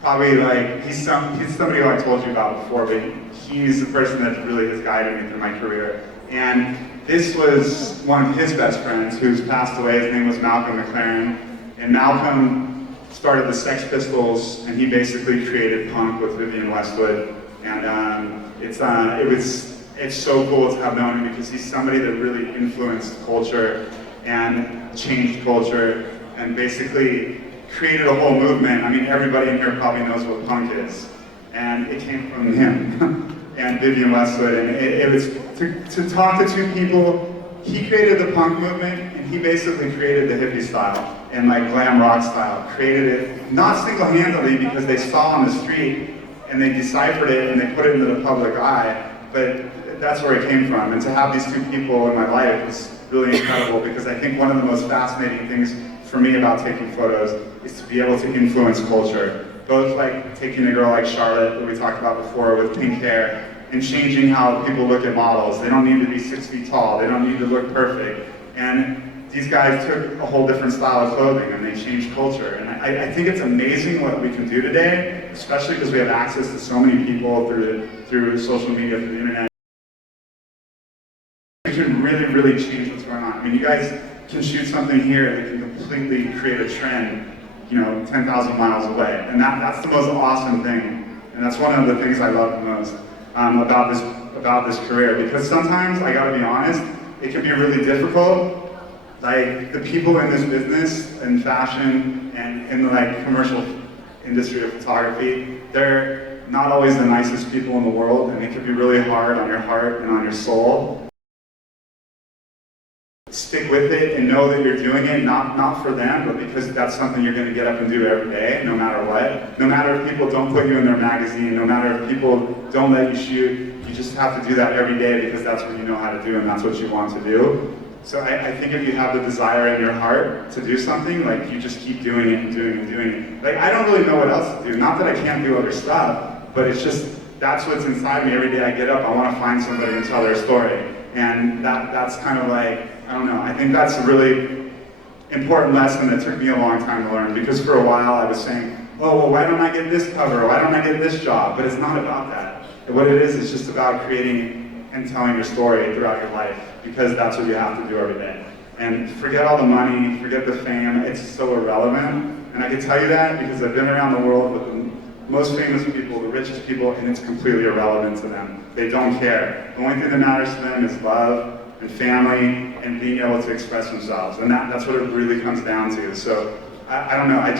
probably like, he's somebody who I told you about before, but he's the person that really has guided me through my career. And this was one of his best friends who's passed away. His name was Malcolm McLaren. And Malcolm started the Sex Pistols, and he basically created punk with Vivienne Westwood. And it's so cool to have known him because he's somebody that really influenced culture. And changed culture and basically created a whole movement. I mean, everybody in here probably knows what punk is. And it came from him and Vivian Westwood. And it was to talk to two people. He created the punk movement, and he basically created the hippie style and like glam rock style. Created it, not single-handedly because they saw on the street and they deciphered it and they put it into the public eye, but that's where it came from. And to have these two people in my life was really incredible because I think one of the most fascinating things for me about taking photos is to be able to influence culture. Both like taking a girl like Charlotte that we talked about before with pink hair and changing how people look at models. They don't need to be 6 feet tall. They don't need to look perfect. And these guys took a whole different style of clothing and they changed culture. And I think it's amazing what we can do today, especially because we have access to so many people through social media, through the internet. We can really, really change what's going on. I mean, you guys can shoot something here that can completely create a trend, 10,000 miles away. And that's the most awesome thing. And that's one of the things I love the most about this career. Because sometimes, I gotta be honest, it can be really difficult. Like, the people in this business, and fashion, and in the commercial industry of photography, they're not always the nicest people in the world, and it can be really hard on your heart and on your soul. Stick with it and know that you're doing it, not for them, but because that's something you're going to get up and do every day, no matter what. No matter if people don't put you in their magazine, no matter if people don't let you shoot, you just have to do that every day because that's what you know how to do and that's what you want to do. So I think if you have the desire in your heart to do something, you just keep doing it and doing it and doing it. I don't really know what else to do. Not that I can't do other stuff, but it's just, that's what's inside me. Every day I get up, I want to find somebody and tell their story. And that's kind of I don't know, I think that's a really important lesson that took me a long time to learn, because for a while I was saying, oh, well, why don't I get this cover? Why don't I get this job? But it's not about that. What it is just about creating and telling your story throughout your life, because that's what you have to do every day. And forget all the money, forget the fame, it's so irrelevant. And I can tell you that because I've been around the world with the most famous people, the richest people, and it's completely irrelevant to them. They don't care. The only thing that matters to them is love and family and being able to express themselves. And that's what it really comes down to. So, I don't know, I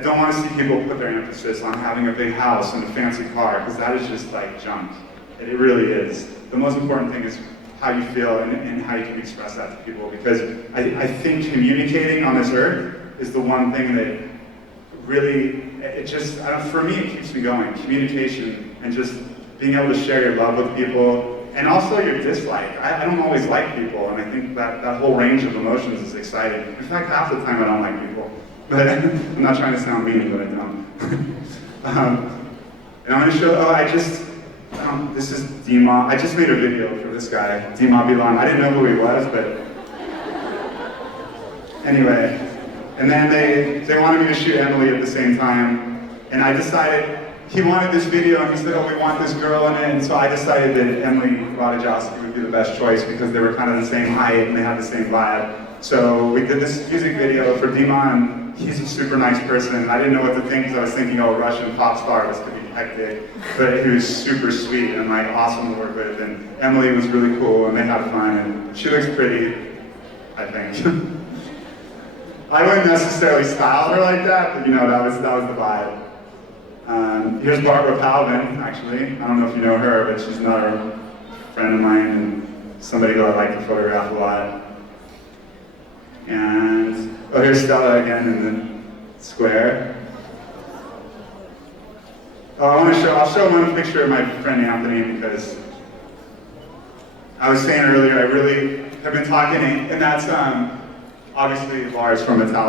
don't want to see people put their emphasis on having a big house and a fancy car, because that is just junk. It really is. The most important thing is how you feel and how you can express that to people, because I think communicating on this earth is the one thing that really, for me, it keeps me going. Communication and just being able to share your love with people, and also your dislike. I don't always like people, and I think that whole range of emotions is exciting. In fact, half the time I don't like people. But I'm not trying to sound mean, but I don't. And I'm going to show, this is Dima. I just made a video for this guy, Dima Bilan. I didn't know who he was, but anyway. And then they wanted me to shoot Emily at the same time, and I decided, he wanted this video, and he said, oh, we want this girl in it, and so I decided that Emily Ratajkowski would be the best choice because they were kind of the same height and they had the same vibe. So we did this music video for Dima, and he's a super nice person, and I didn't know what to think because I was thinking, oh, Russian pop star, this could be hectic, but he was super sweet and awesome to work with, and Emily was really cool, and they had fun, and she looks pretty, I think. I wouldn't necessarily style her like that, but that was the vibe. Here's Barbara Palvin, actually. I don't know if you know her, but she's another friend of mine and somebody who I like to photograph a lot. And, oh, here's Stella again in the square. Oh, I'll show one picture of my friend Anthony, because I was saying earlier, I really have been talking, and that's obviously Lars from Metallica.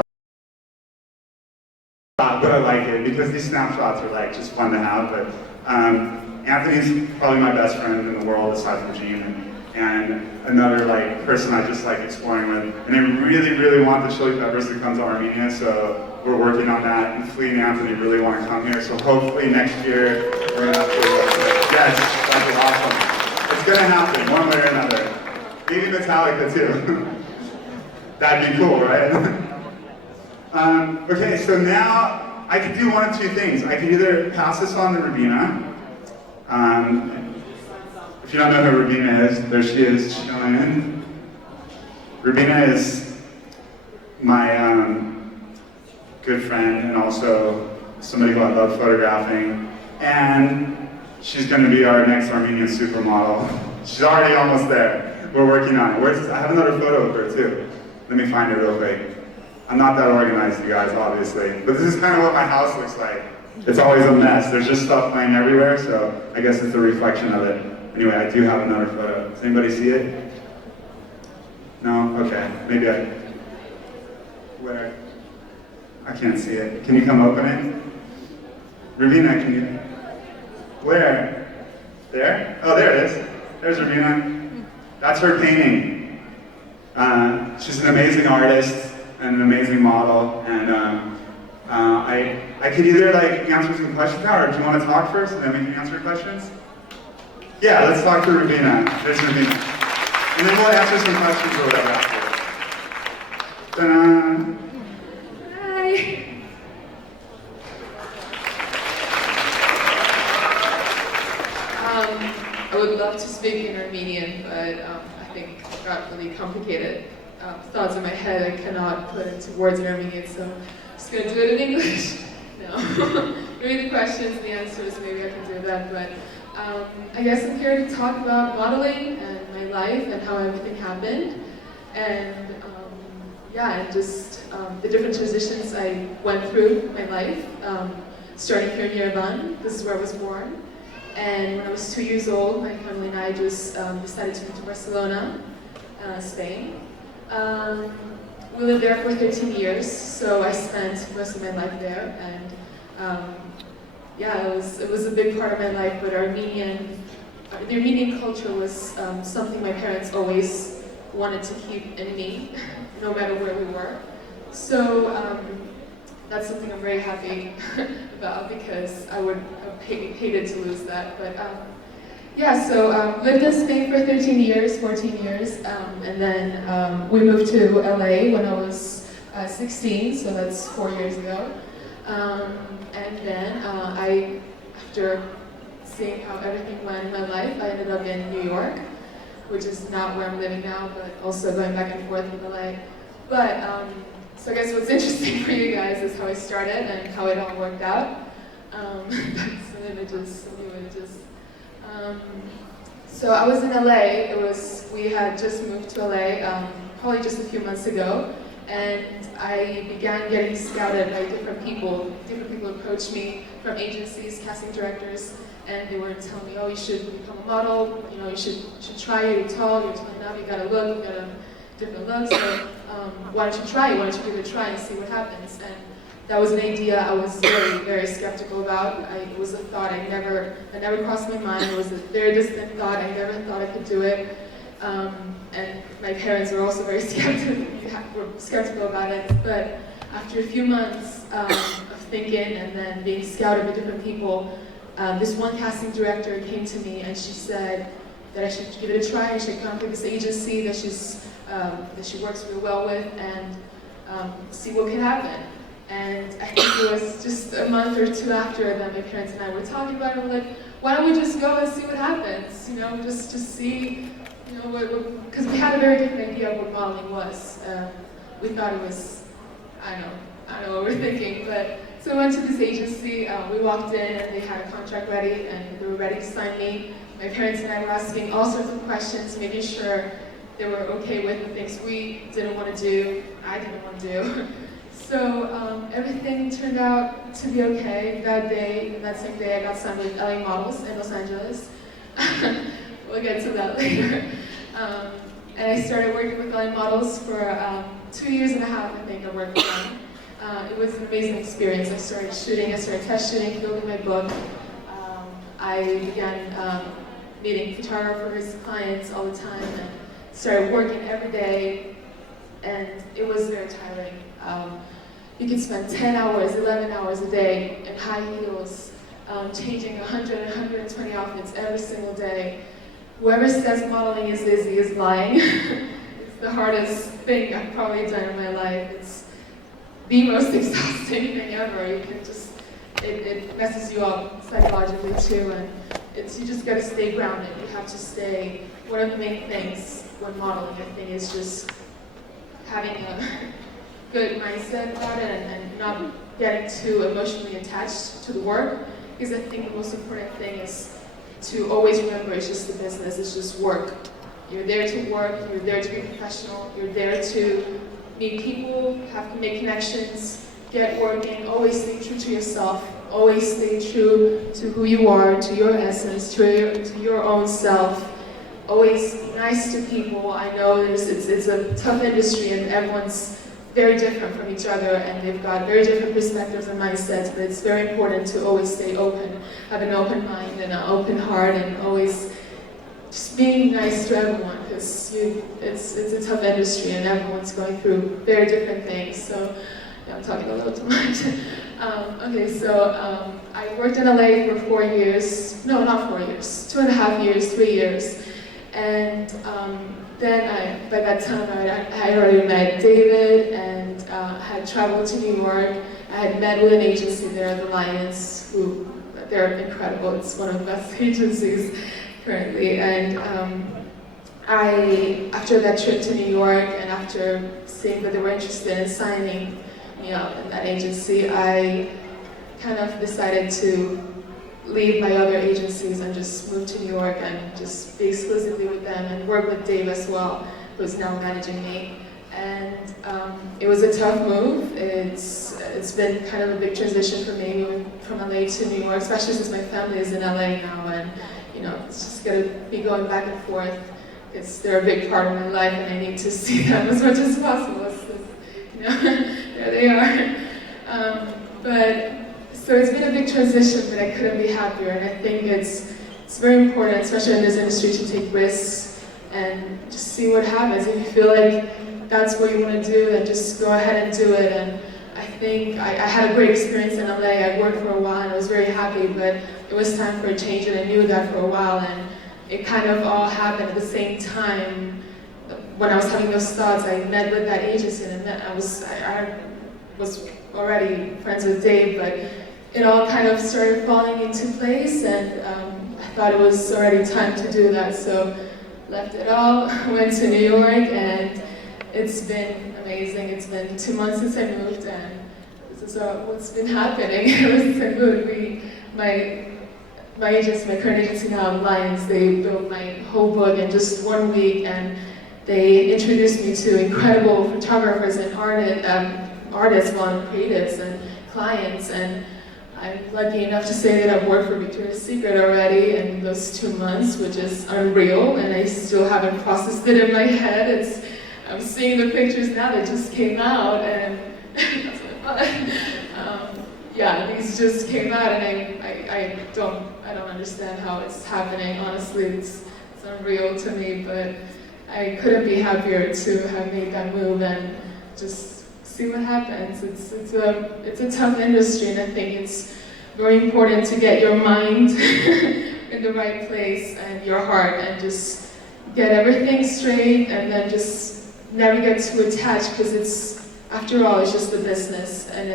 But I like it because these snapshots are just fun to have. But Anthony's probably my best friend in the world aside from Gene, and another person I just like exploring with. And I really, really want the Chili Peppers to come to Armenia, so we're working on that. And Flea and Anthony really want to come here, so hopefully next year we're gonna have to. Yes, that'd be awesome. It's gonna happen one way or another. Maybe Metallica too. That'd be cool, right? Okay, so now I can do one of two things. I can either pass this on to Rubina. If you don't know who Rubina is, there she is chilling. Rubina is my good friend and also somebody who I love photographing, and she's going to be our next Armenian supermodel. She's already almost there. We're working on it. I have another photo of her too. Let me find it real quick. I'm not that organized, you guys, obviously, but this is kind of what my house looks like. It's always a mess. There's just stuff laying everywhere, so I guess it's a reflection of it. Anyway, I do have another photo. Does anybody see it? No? Okay. Maybe where? I can't see it. Can you come open it? Rubina, can you? Where? There? Oh, there it is. There's Rubina. That's her painting. She's an amazing artist and an amazing model, and I could either like answer some questions now, or do you want to talk first and then we can answer questions? Yeah, let's talk to Rubina. There's Rubina. And then we'll answer some questions or whatever afterwards. Ta-da. Hi. I would love to speak in Armenian, but I think it got really complicated. Thoughts in my head I cannot put into words in Armenian, so I'm just going to do it in English. No. Maybe the questions and the answers, maybe I can do that, but I guess I'm here to talk about modeling and my life and how everything happened, and yeah, and just the different transitions I went through in my life, starting here in Yerevan. This is where I was born. And when I was 2 years old, my family and I just decided to move to Barcelona, Spain. We lived there for 13 years, so I spent most of my life there. And yeah, it was a big part of my life, but the Armenian culture was something my parents always wanted to keep in me, no matter where we were. So that's something I'm very happy about, because I would have hated to lose that. But yeah, so lived in Spain for 13 years, 14 years, and then we moved to LA when I was 16, so that's 4 years ago. And then after seeing how everything went in my life, I ended up in New York, which is not where I'm living now, but also going back and forth with LA. But so I guess what's interesting for you guys is how I started and how it all worked out. Some new images. So I was in LA. We had just moved to LA probably just a few months ago, and I began getting scouted by different people. Different people approached me from agencies, casting directors, and they were telling me, "Oh, you should become a model. You know, you should try it. You're tall. You're tall enough. You got a look. You got a different look. So why don't you try it? Why don't you give it a try and see what happens?" And that was an idea I was very, very skeptical about. It was a thought I never crossed my mind. It was a very distant thought. I never thought I could do it. And my parents were also very skeptical about it. But after a few months of thinking and then being scouted by different people, this one casting director came to me and she said that I should give it a try. I should contact this agency that she works real well with, and see what can happen. And I think it was just a month or two after that my parents and I were talking about it. We're like, why don't we just go and see what happens? You know, just see, you know, because we had a very different idea of what modeling was. We thought it was, I don't know what we're thinking, but so we went to this agency. We walked in and they had a contract ready, and they were ready to sign me. My parents and I were asking all sorts of questions, making sure they were okay with the things we didn't want to do, I didn't want to do. So everything turned out to be okay. That same day, I got signed with LA Models in Los Angeles. We'll get to that later. And I started working with LA Models for 2 years and a half, I think I worked with them. It was an amazing experience. I started shooting, I started test shooting, building my book. I began meeting photographers, clients all the time, and started working every day, and it was very tiring. You could spend 10 hours, 11 hours a day in high heels, changing 100 and 120 outfits every single day. Whoever says modeling is easy is lying. It's the hardest thing I've probably done in my life. It's the most exhausting thing ever. You can just, it messes you up psychologically too, and you just gotta stay grounded. You have to stay, one of the main things when modeling, I think, is just having good mindset about it and not getting too emotionally attached to the work. Because I think the most important thing is to always remember it's just a business, it's just work. You're there to work, you're there to be professional, you're there to meet people, have to make connections, get working, always stay true to yourself, always stay true to who you are, to your essence, to your own self. Always be nice to people. I know it's a tough industry and everyone's very different from each other and they've got very different perspectives and mindsets, but it's very important to always stay open, have an open mind and an open heart, and always just being nice to everyone, because it's a tough industry and everyone's going through very different things. So yeah, I'm talking a little too much. I worked in LA for 4 years, no, not 4 years, 2.5 years, 3 years. And then by that time I had already met David and had traveled to New York. I had met with an agency there, the Lions, who, they're incredible. It's one of the best agencies currently. And after that trip to New York and after seeing that they were interested in signing me up in that agency, I kind of decided to leave my other agencies and just move to New York and just be exclusively with them and work with Dave as well, who's now managing me. And it was a tough move. It's been kind of a big transition for me moving from LA to New York, especially since my family is in LA now, and it's just gonna be going back and forth. They're a big part of my life, and I need to see them as much as possible. So, there they are. So it's been a big transition, but I couldn't be happier. And I think it's very important, especially in this industry, to take risks and just see what happens. If you feel like that's what you want to do, then just go ahead and do it. And I think I had a great experience in LA. I worked for a while and I was very happy, but it was time for a change, and I knew that for a while. And it kind of all happened at the same time. When I was having those thoughts, I met with that agency, and I was already friends with Dave, but it all kind of started falling into place, and I thought it was already time to do that, so left it all, went to New York, and it's been amazing. It's been 2 months since I moved, and this is what's been happening. It was so good. My agency, my current agency now, Lions, they built my whole book in just 1 week, and they introduced me to incredible photographers and artists, creatives and clients, and I'm lucky enough to say that I've worked for Victoria's Secret already in those 2 months, which is unreal, and I still haven't processed it in my head. I'm seeing the pictures now that just came out, and that's what these just came out, and I don't understand how it's happening. Honestly, it's unreal to me, but I couldn't be happier to have made that move and just see what happens. It's a tough industry, and I think it's very important to get your mind in the right place and your heart, and just get everything straight, and then just never get too attached, because after all, it's just a business, and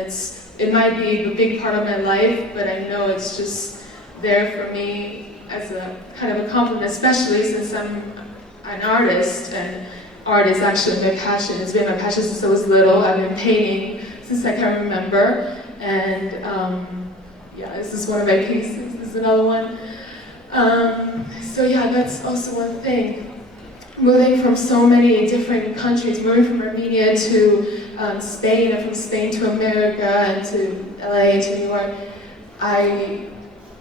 it might be a big part of my life, but I know it's just there for me as a kind of a compliment, especially since I'm an artist, and art is actually my passion. It's been my passion since I was little. I've been painting since I can remember, and this is one of my pieces. This is another one. That's also one thing. Moving from so many different countries, moving from Armenia to Spain, and from Spain to America, and to LA, to New York, I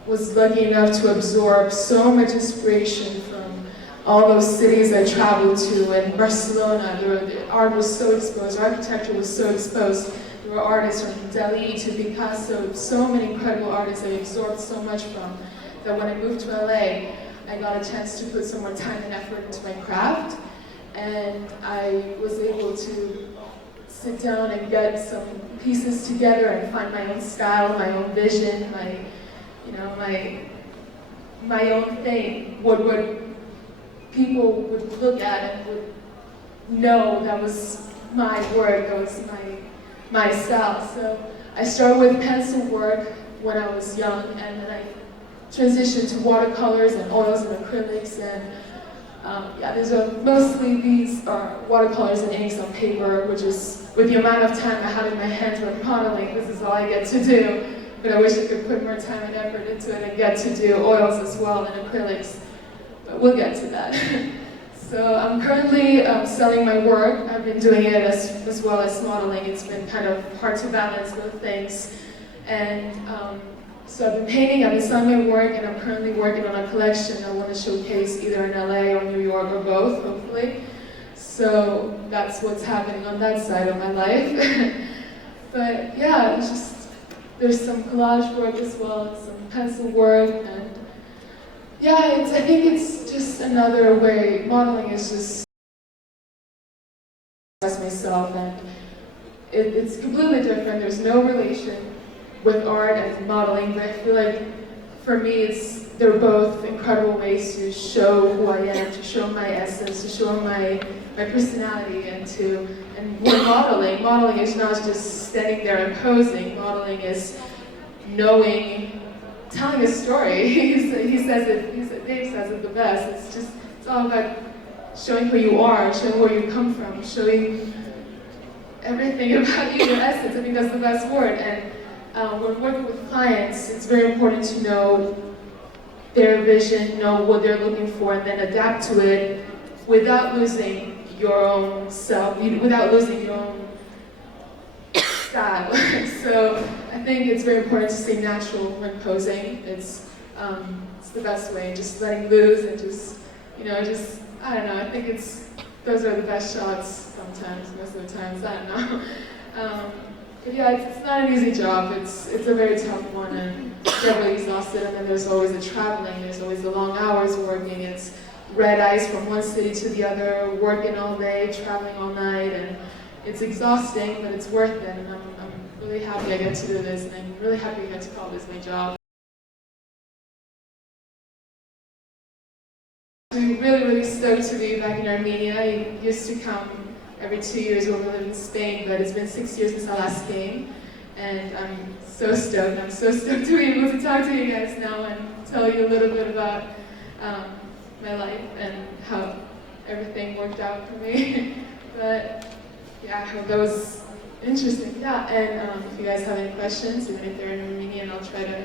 was lucky enough to absorb so much inspiration from all those cities I traveled to. In Barcelona, the art was so exposed, architecture was so exposed. There were artists from Delhi to Picasso, so many incredible artists I absorbed so much from, that when I moved to LA, I got a chance to put some more time and effort into my craft, and I was able to sit down and get some pieces together and find my own style, my own vision, my own thing, what people would look at and would know that was my work, that was my style. So I started with pencil work when I was young, and then I transitioned to watercolors and oils and acrylics, and Yeah, mostly these are watercolors and inks on paper, which is, with the amount of time I have in my hands when modeling, this is all I get to do. But I wish I could put more time and effort into it and get to do oils as well and acrylics. But we'll get to that. So I'm currently selling my work. I've been doing it as well as modeling. It's been kind of hard to balance both things. And so I've been painting, I've been selling my work, and I'm currently working on a collection I want to showcase either in LA or New York or both, hopefully. So that's what's happening on that side of my life. But yeah, it's just, there's some collage work as well, and some pencil work, and yeah, I think it's just another way. Modeling is just express myself, and it's completely different. There's no relation with art and modeling, but I feel like for me, they're both incredible ways to show who I am, to show my essence, to show my personality, and with modeling is not just standing there and posing. Modeling is knowing, telling a story. Dave says it the best. It's all about showing who you are, showing where you come from, showing everything about you, your essence. I think that's the best word. And when working with clients, it's very important to know their vision, know what they're looking for, and then adapt to it without losing your own self, without losing your own style. So I think it's very important to stay natural when posing. It's the best way, just letting loose and I don't know, I think those are the best shots sometimes, most of the times, I don't know. But yeah, it's not an easy job. It's a very tough one, and definitely exhausted. And then there's always the traveling. There's always the long hours working. It's red eyes from one city to the other, working all day, traveling all night, and it's exhausting, but it's worth it. And I'm really happy I get to do this, and I'm really happy I get to call this my job. I'm really, really stoked to be back in Armenia. I used to come every 2 years when we lived in Spain, but it's been 6 years since I last came, and I'm so stoked. I'm so stoked to be able to talk to you guys now and tell you a little bit about my life and how everything worked out for me. But yeah, I hope that was interesting. Yeah, and if you guys have any questions, even if they're in Armenian, I'll try to.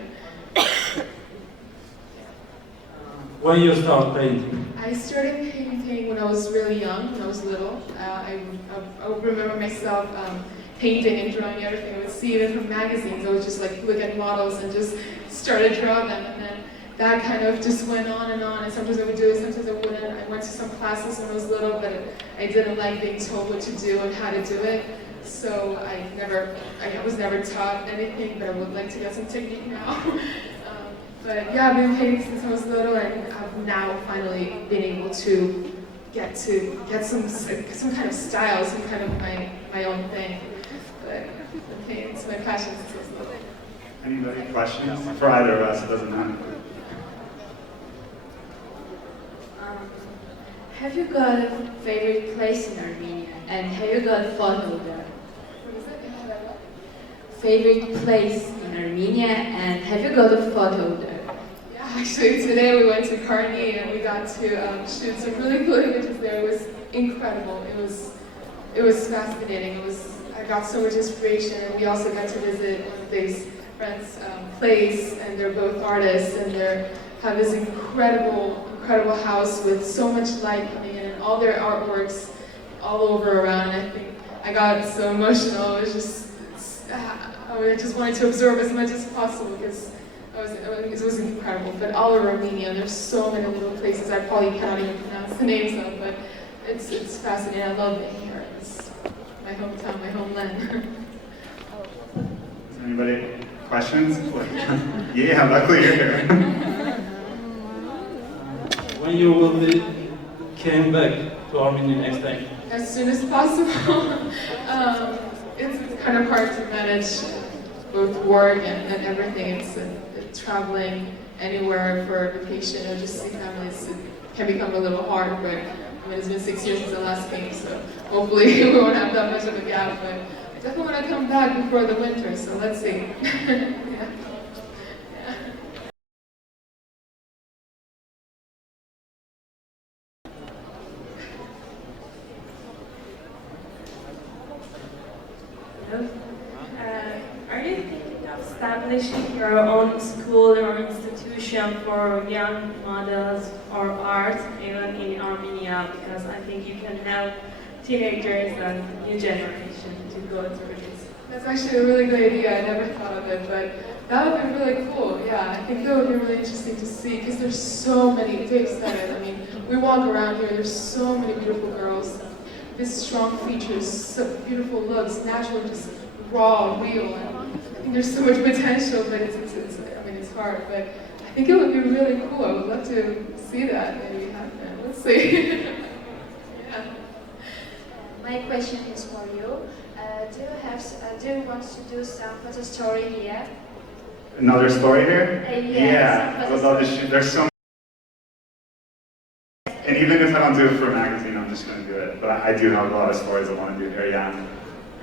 When you start painting? I started painting when I was really young, when I was little. I remember myself painting and drawing everything I would see, even from magazines. I would just like look at models and just start to draw them, and then that kind of just went on, and sometimes I would do it, sometimes I wouldn't. I went to some classes when I was little, but I didn't like being told what to do and how to do it. So I was never taught anything, but I would like to get some technique now. But yeah, I've been painting since I was little, and I've now finally been able to get some kind of style, some kind of my own thing. But painting's my passion since I was little. Anybody questions for either of us? It doesn't matter. Have you got a favorite place in Armenia, and have you got a photo there? What is it? Favorite place in Armenia, and have you got a photo there? Yeah, actually today we went to Carney and we got to shoot some really cool images there. It was incredible. It was fascinating. I got so much inspiration, and we also got to visit one of these friends' place, and they're both artists, and they have this incredible house with so much light coming in, and all their artworks all over around. And I think I got so emotional. It was just, I just wanted to absorb as much as possible because it was incredible. But all over Armenia, there's so many little places I probably cannot even pronounce the names of, but it's fascinating. I love it here. It's my hometown, my homeland. Is there anybody questions? Yeah, luckily you're here. When you will came back to Armenia next time? As soon as possible. It's kind of hard to manage both work and everything. It's traveling anywhere for vacation or just see families. It can become a little hard, but I mean, it's been 6 years since I last came, so hopefully we won't have that much of a gap. But I definitely want to come back before the winter, so let's see. Yeah. establishing your own school or institution for young models or art, even in Armenia, because I think you can help teenagers and new generation to go through this. That's actually a really good idea. I never thought of it, but that would be really cool. Yeah, I think that would be really interesting to see because there's so many. Dave said it. I mean, we walk around here. There's so many beautiful girls, with strong features, so beautiful looks, natural, just raw, real. And I think there's so much potential, but I mean, it's hard. But I think it would be really cool. I would love to see that maybe happen. Let's see. Yeah. My question is for you. Do you want to do some photo story here? Another story here? Yeah. I would love to shoot. There's so and even if I don't do it for a magazine, I'm just going to do it. But I do have a lot of stories I want to do here, yeah.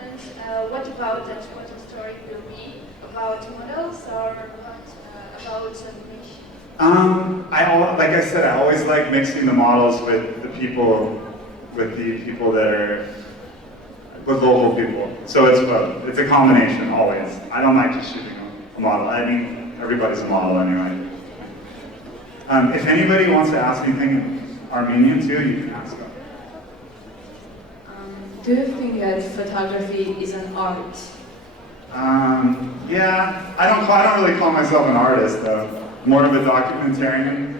And what about that photo story will be? About models or about me? Like I said, I always like mixing the models with the people that are with local people. So it's both. It's a combination always. I don't like just shooting a model. I mean, everybody's a model anyway. If anybody wants to ask anything Armenian too, you can ask them. Do you think that photography is an art? Yeah, I don't really call myself an artist though. More of a documentarian.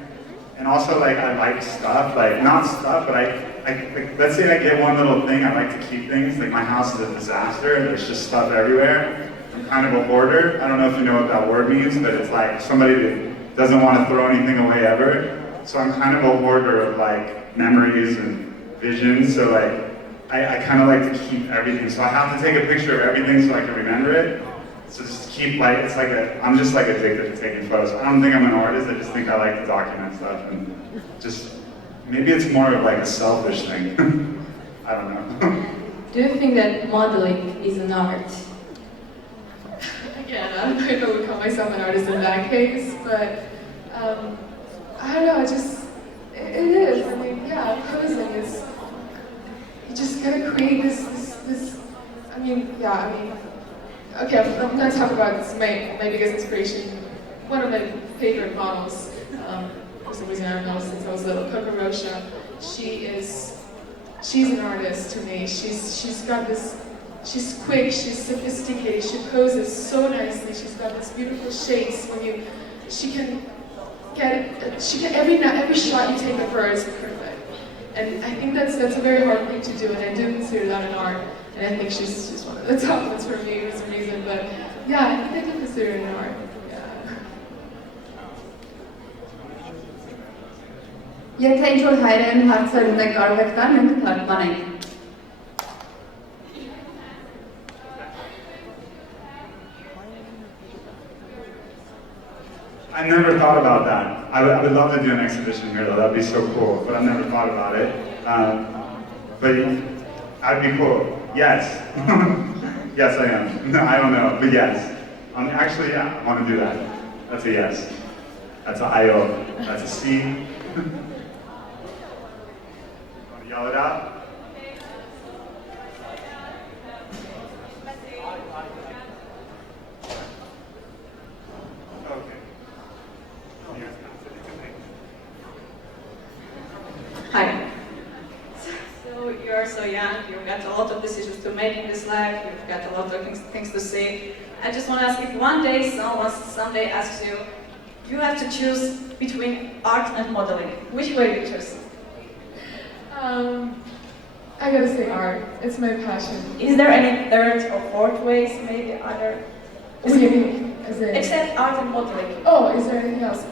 And also like I like stuff, like not stuff, but like, let's say I get one little thing, I like to keep things. Like my house is a disaster, there's just stuff everywhere. I'm kind of a hoarder. I don't know if you know what that word means, but it's like somebody that doesn't want to throw anything away ever. So I'm kind of a hoarder of like memories and visions. So like I kind of like to keep everything. So I have to take a picture of everything so I can remember it. So just keep like, it's like I'm just like addicted to taking photos. I don't think I'm an artist, I just think I like to document stuff and just, maybe it's more of like a selfish thing. I don't know. Do you think that modeling is an art? Again, I don't know if I would call myself an artist in that case, but I don't know, it is. I mean, yeah, posing is, you just gotta create this, I mean, okay, I'm gonna talk about this, my biggest inspiration. One of my favorite models, for some reason I don't know since I was little, Vogue Russia. She's an artist to me. She's got this, she's quick, she's sophisticated, she poses so nicely, she's got this beautiful shapes she can every shot you take of her is perfect. And I think that's a very hard thing to do, and I do consider that an art. And I think she's just one of the top ones for me for some reason. But yeah, I think I do consider it an art. Եթե ինչ-որ հայերեն հարցեր ունեք կարող եք տալ, մենք թարգմանենք։ I never thought about that. I would love to do an exhibition here though, that'd be so cool, but I've never thought about it. But that'd be cool. Yes. Yes, I am. No, I don't know, but yes. Actually, yeah, I want to do that. That's a yes. That's a I-O. That's a C. Want to yell it out? Hi. So you're so young, you've got a lot of decisions to make in this life, you've got a lot of things to say. I just want to ask, if one day someone someday asks you, you have to choose between art and modeling, which way do you choose? I gotta say art. It's my passion. Is there any third or fourth ways, maybe other? What do you mean? Except art and modeling. Oh, is there anything else?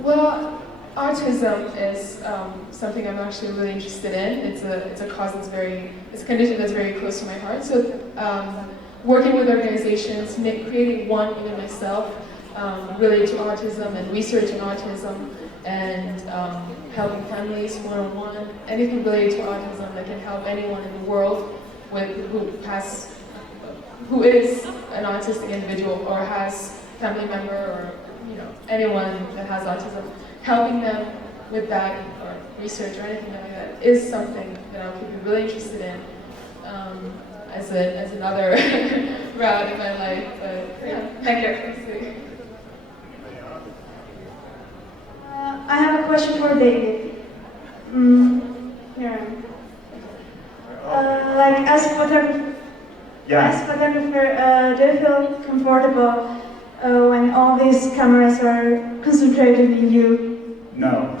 Well, autism is something I'm actually really interested in. It's a cause that's it's a condition that's very close to my heart. So working with organizations, creating one even myself, related to autism and researching autism and helping families one-on-one, anything related to autism that can help anyone in the world who is an autistic individual or has family member or anyone that has autism, helping them with that or research or anything like that is something that I could be really interested in. as another route in my life. But yeah, Thank you. I have a question for David. Here. Like as photographer, do you feel comfortable when all these cameras are concentrated in you? No.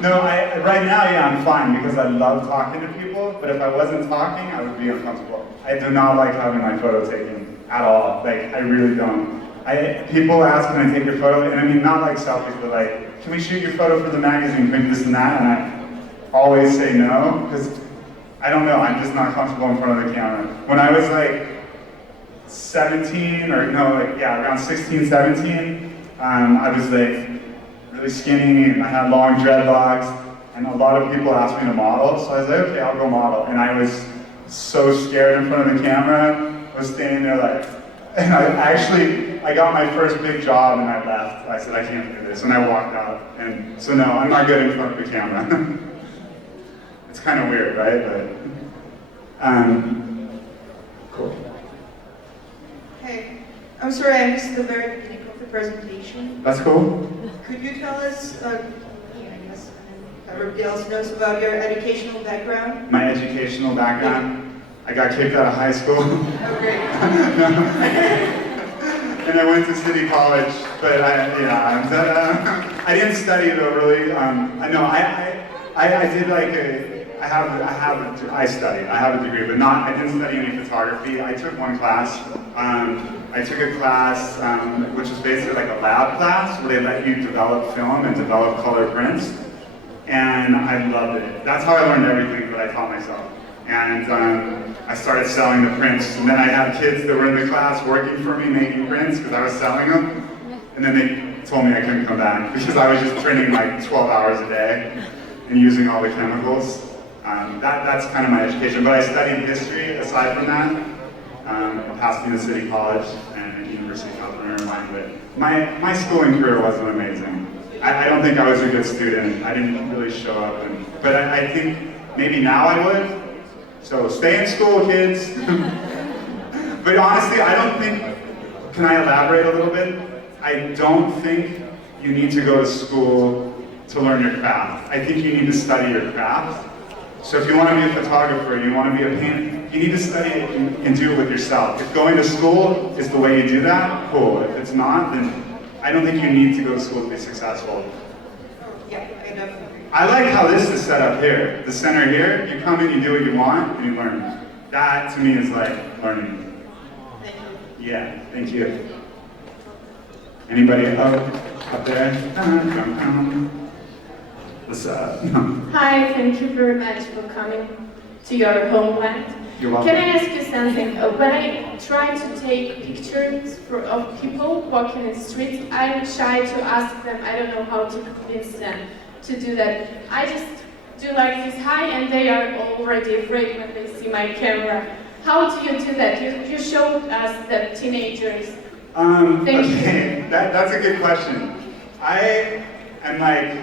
No, right now, yeah, I'm fine because I love talking to people, but if I wasn't talking, I would be uncomfortable. I do not like having my photo taken at all. Like, I really don't. People ask, can I take your photo? And I mean, not like selfies, but like, can we shoot your photo for the magazine, maybe this and that? And I always say no, because I don't know, I'm just not comfortable in front of the camera. When I was like 17, around 16, 17, I was like really skinny, and I had long dreadlocks, and a lot of people asked me to model, so I was like, okay, I'll go model. And I was so scared in front of the camera, I was standing there like, and I got my first big job and I left. I said, I can't do this, and I walked out. And so no, I'm not good in front of the camera. It's kind of weird, right? But, cool. Hey, I'm sorry I missed the very beginning of the presentation. That's cool. Could you tell us, I guess everybody else knows about your educational background? My educational background, I got kicked out of high school. Oh, great. And I went to City College, but I didn't study though, really. I studied. I have a degree, but I didn't study any photography. I took one class. I took a class which is basically like a lab class where they let you develop film and develop color prints. And I loved it. That's how I learned everything that I taught myself. And I started selling the prints. And then I had kids that were in the class working for me making prints because I was selling them. And then they told me I couldn't come back because I was just printing like 12 hours a day and using all the chemicals. That's kind of my education. But I studied history aside from that at Pasadena City College and University of South Carolina. But my schooling career wasn't amazing. I don't think I was a good student. I didn't really show up. But I think maybe now I would. So stay in school, kids. But honestly, I don't think, can I elaborate a little bit? I don't think you need to go to school to learn your craft. I think you need to study your craft. So if you want to be a photographer, you want to be a painter, you need to study it and do it with yourself. If going to school is the way you do that, cool. If it's not, then I don't think you need to go to school to be successful. Yeah, I definitely agree. I like how this is set up here. The center here, you come in, you do what you want, and you learn. That, to me, is like learning. Thank you. Yeah, thank you. Anybody up there? What's up? Hi, thank you very much for coming to your homeland. You're welcome. Can I ask you something? When I try to take pictures of people walking in the streets, I'm shy to ask them. I don't know how to convince them to do that. I just do like this hi, and they are already afraid when they see my camera. How do you do that? You showed us the teenagers. Thank okay, you. that's a good question. I am like,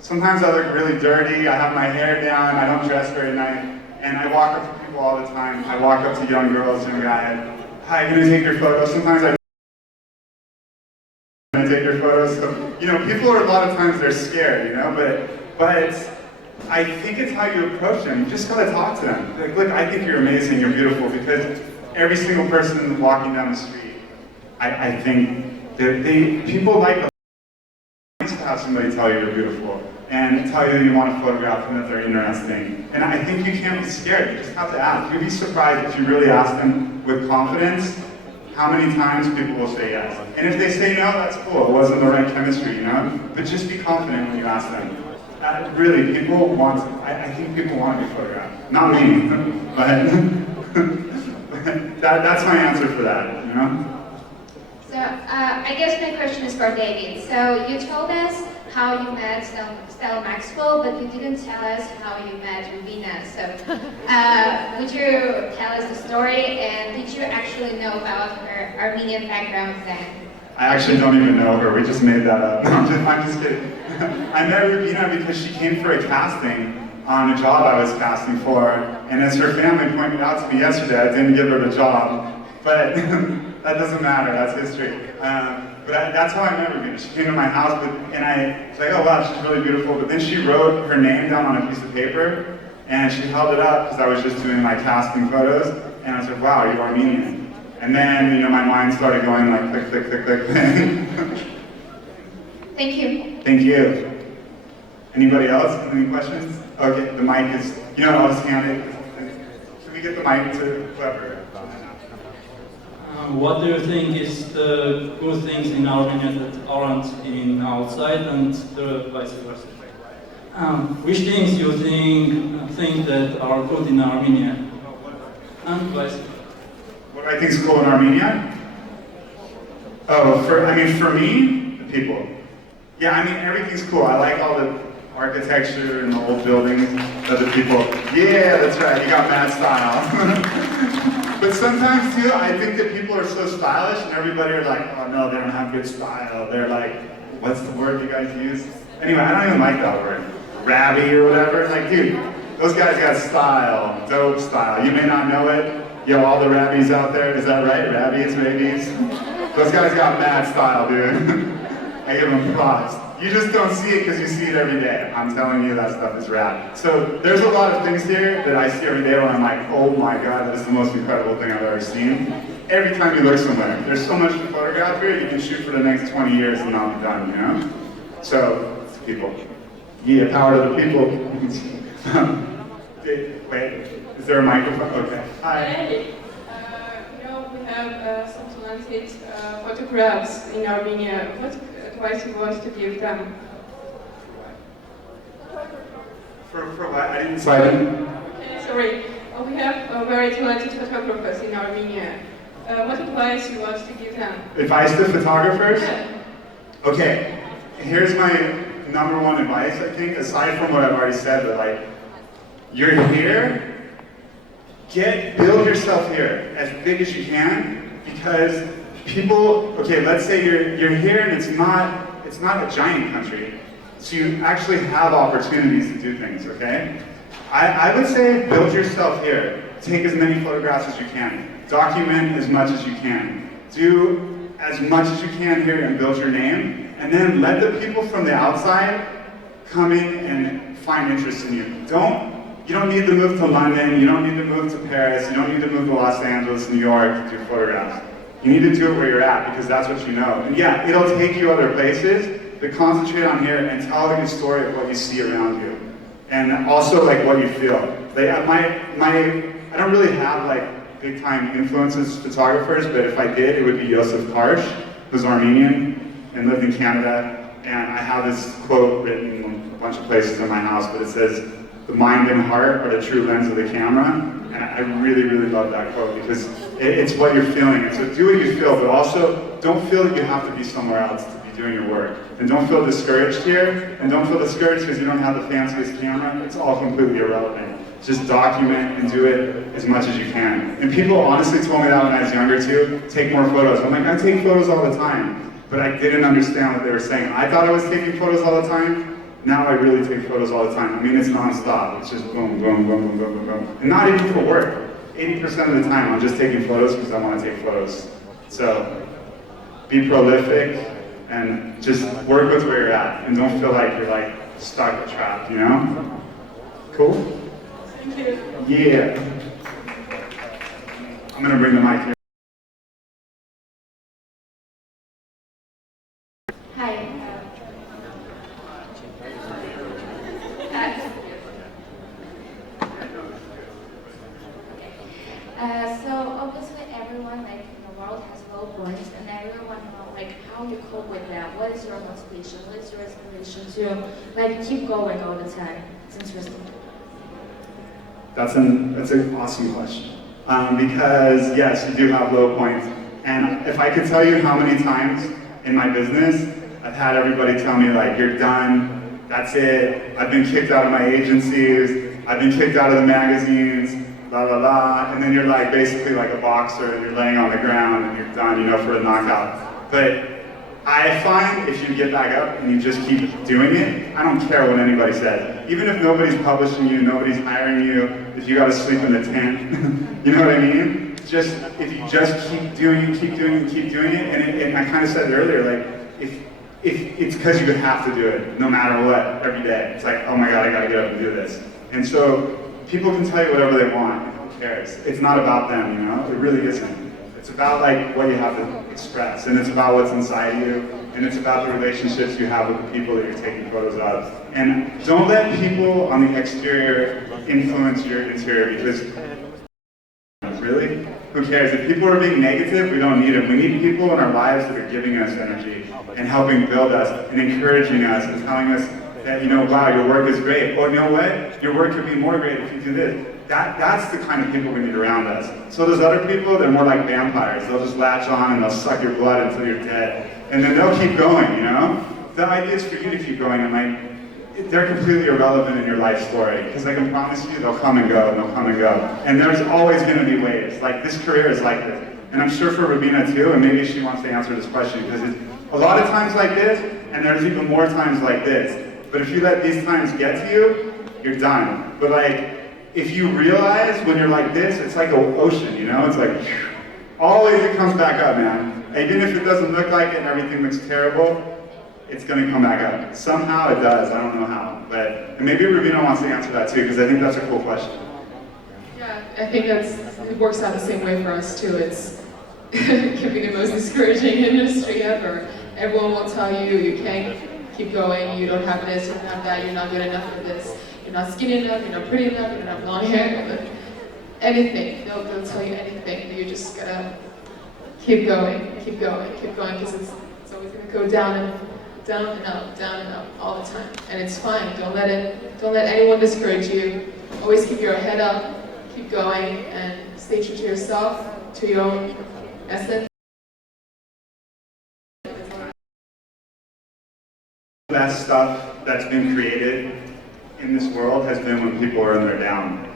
sometimes I look really dirty, I have my hair down, I don't dress very nice, and I walk up to people all the time. I walk up to young girls, young guys, hi, can I take your photo? Sometimes I take your photos. So, people are a lot of times they're scared, but I think it's how you approach them. You just gotta talk to them. Like, look, I think you're amazing, you're beautiful, because every single person walking down the street, I think people like to have somebody tell you you're beautiful and tell you want to photograph them, that they're interesting. And I think you can't be scared, you just have to ask. You'd be surprised if you really ask them with confidence how many times people will say yes. And if they say no, that's cool, it wasn't the right chemistry, But just be confident when you ask them. Really, people want, I think people want to be photographed. Not me, but that's my answer for that, So, I guess my question is for David. So, you told us how you met Stella Maxwell, but you didn't tell us how you met Rubina. So, would you tell us the story, and did you actually know about her Armenian background then? I actually don't even know her, we just made that up. I'm just kidding. I met Rubina because she came for a casting on a job I was casting for, and as her family pointed out to me yesterday, I didn't give her the job, but that doesn't matter, that's history. That's how I met Rubina. She came to my house, and I was like, oh wow, she's really beautiful, but then she wrote her name down on a piece of paper, and she held it up, because I was just doing my casting photos, and I was like, wow, you're Armenian. And then, you know, my mind started going like, click, click, click, click, click. Thank you. Thank you. Anybody else? Any questions? Okay, the mic is, you know, I'll just hand it. Can we get the mic to whoever? What do you think is the good things in Armenia that aren't in outside, and the vice versa? Which things you think that are good in Armenia, and vice versa? What do I think is cool in Armenia? Oh, for me, the people. Yeah, I mean, everything's cool. I like all the architecture and the old buildings of the people. Yeah, that's right, you got mad style. But sometimes too, I think that people are so stylish and everybody are like, oh no, they don't have good style. They're like, what's the word you guys use? Anyway, I don't even like that word. Rabby or whatever. Like, dude, those guys got style, dope style. You may not know it. Yo, all the rabbies out there, is that right? Rabbies, rabies? Those guys got mad style, dude. I give them props. You just don't see it because you see it every day. I'm telling you, that stuff is rad. So there's a lot of things here that I see every day where I'm like, oh my god, that is the most incredible thing I've ever seen. Every time you look somewhere, there's so much to photograph here, you can shoot for the next 20 years and not be done, you know? So, it's people. Yeah, power to the people. Wait, is there a microphone? Okay. Hi. Hey. You know, we have some talented photographs in Armenia. What advice you want to give them? For what? I didn't slide in. Okay, sorry. We have very talented photographers in Armenia. What advice you want to give them? Advice to photographers? Yeah. Okay, here's my #1 advice, I think, aside from what I've already said, but like, you're here, build yourself here as big as you can, because people, okay, let's say you're here and it's not a giant country, so you actually have opportunities to do things, okay? I would say build yourself here. Take as many photographs as you can. Document as much as you can. Do as much as you can here and build your name, and then let the people from the outside come in and find interest in you. You don't need to move to London, you don't need to move to Paris, you don't need to move to Los Angeles, New York to do photographs. You need to do it where you're at, because that's what you know. And yeah, it'll take you other places, but concentrate on here and tell the story of what you see around you. And also like what you feel. I don't really have like big time influences photographers, but if I did, it would be Joseph Karsh, who's Armenian and lived in Canada. And I have this quote written in a bunch of places in my house, but it says, "The mind and heart are the true lens of the camera." And I really, really love that quote, because it's what you're feeling. And so do what you feel, but also don't feel that you have to be somewhere else to be doing your work. And don't feel discouraged here, and don't feel discouraged because you don't have the fanciest camera. It's all completely irrelevant. Just document and do it as much as you can. And people honestly told me that when I was younger too, take more photos. I'm like, I take photos all the time, but I didn't understand what they were saying. I thought I was taking photos all the time. Now I really take photos all the time. I mean, it's nonstop. It's just boom, boom, boom, boom, boom, boom, boom. And not even for work. 80% of the time I'm just taking photos because I want to take photos. So be prolific and just work with where you're at, and don't feel like you're like stuck or trapped, you know? Cool? Thank you. Yeah. I'm gonna bring the mic here. Hi. So obviously everyone like in the world has low points, and everyone know like how you cope with that. What is your motivation? What is your inspiration to like keep going all the time? It's interesting. That's an awesome question. Because yes, you do have low points. And if I could tell you how many times in my business I've had everybody tell me like, you're done, that's it. I've been kicked out of my agencies, I've been kicked out of the magazines, la la la, and then you're like basically like a boxer and you're laying on the ground and you're done, you know, for a knockout. But I find if you get back up and you just keep doing it, I don't care what anybody says. Even if nobody's publishing you, nobody's hiring you, if you gotta sleep in a tent, you know what I mean? Just, if you just keep doing it, and I kind of said it earlier, like, if it's because you have to do it, no matter what, every day. It's like, oh my God, I gotta get up and do this. And so, people can tell you whatever they want, who cares? It's not about them, you know? It really isn't. It's about like what you have to express, and it's about what's inside you, and it's about the relationships you have with the people that you're taking photos of. And don't let people on the exterior influence your interior, because really, who cares? If people are being negative, we don't need them. We need people in our lives that are giving us energy and helping build us and encouraging us and telling us that, you know, wow, your work is great. Or you know what? Your work could be more great if you do this. That's the kind of people we need around us. So those other people, they're more like vampires. They'll just latch on and they'll suck your blood until you're dead. And then they'll keep going, you know? The idea is for you to keep going, and they're completely irrelevant in your life story, because I can promise you they'll come and go, and they'll come and go. And there's always gonna be waves. Like, this career is like this. And I'm sure for Rubina too, and maybe she wants to answer this question, because it's a lot of times like this, and there's even more times like this. But if you let these times get to you, you're done. But like, if you realize when you're like this, it's like an ocean, you know? It's like, always it comes back up, man. Even if it doesn't look like it and everything looks terrible, it's gonna come back up. Somehow it does, I don't know how. And maybe Rubina wants to answer that too, because I think that's a cool question. Yeah, I think it works out the same way for us too. It can be the most discouraging industry ever. Everyone will tell you, you can't keep going, you don't have this, you don't have that, you're not good enough for this, you're not skinny enough, you're not pretty enough, you don't have long hair, anything. They'll tell you anything. You just gotta keep going, because it's always gonna go down and up all the time. And it's fine. Don't let anyone discourage you. Always keep your head up, keep going, and stay true to yourself, to your own essence. The best stuff that's been created in this world has been when people are in their down.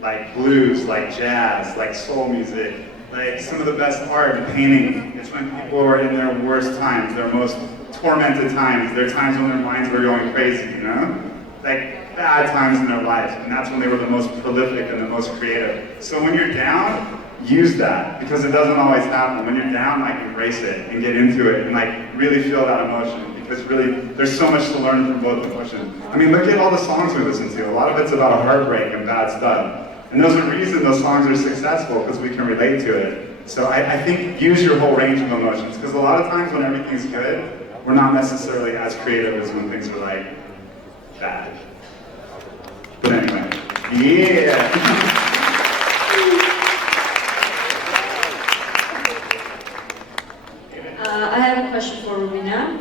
Like blues, like jazz, like soul music, like some of the best art and painting. It's when people are in their worst times, their most tormented times, their times when their minds were going crazy, you know? Like bad times in their lives, and that's when they were the most prolific and the most creative. So when you're down, use that, because it doesn't always happen. When you're down, like embrace it and get into it and like really feel that emotion, because really there's so much to learn from both emotions. I mean, look at all the songs we listen to. A lot of it's about heartbreak and bad stuff. And there's a reason those songs are successful, because we can relate to it. So I think use your whole range of emotions, because a lot of times when everything's good, we're not necessarily as creative as when things are like bad. But anyway, yeah. I have a question for Rubina.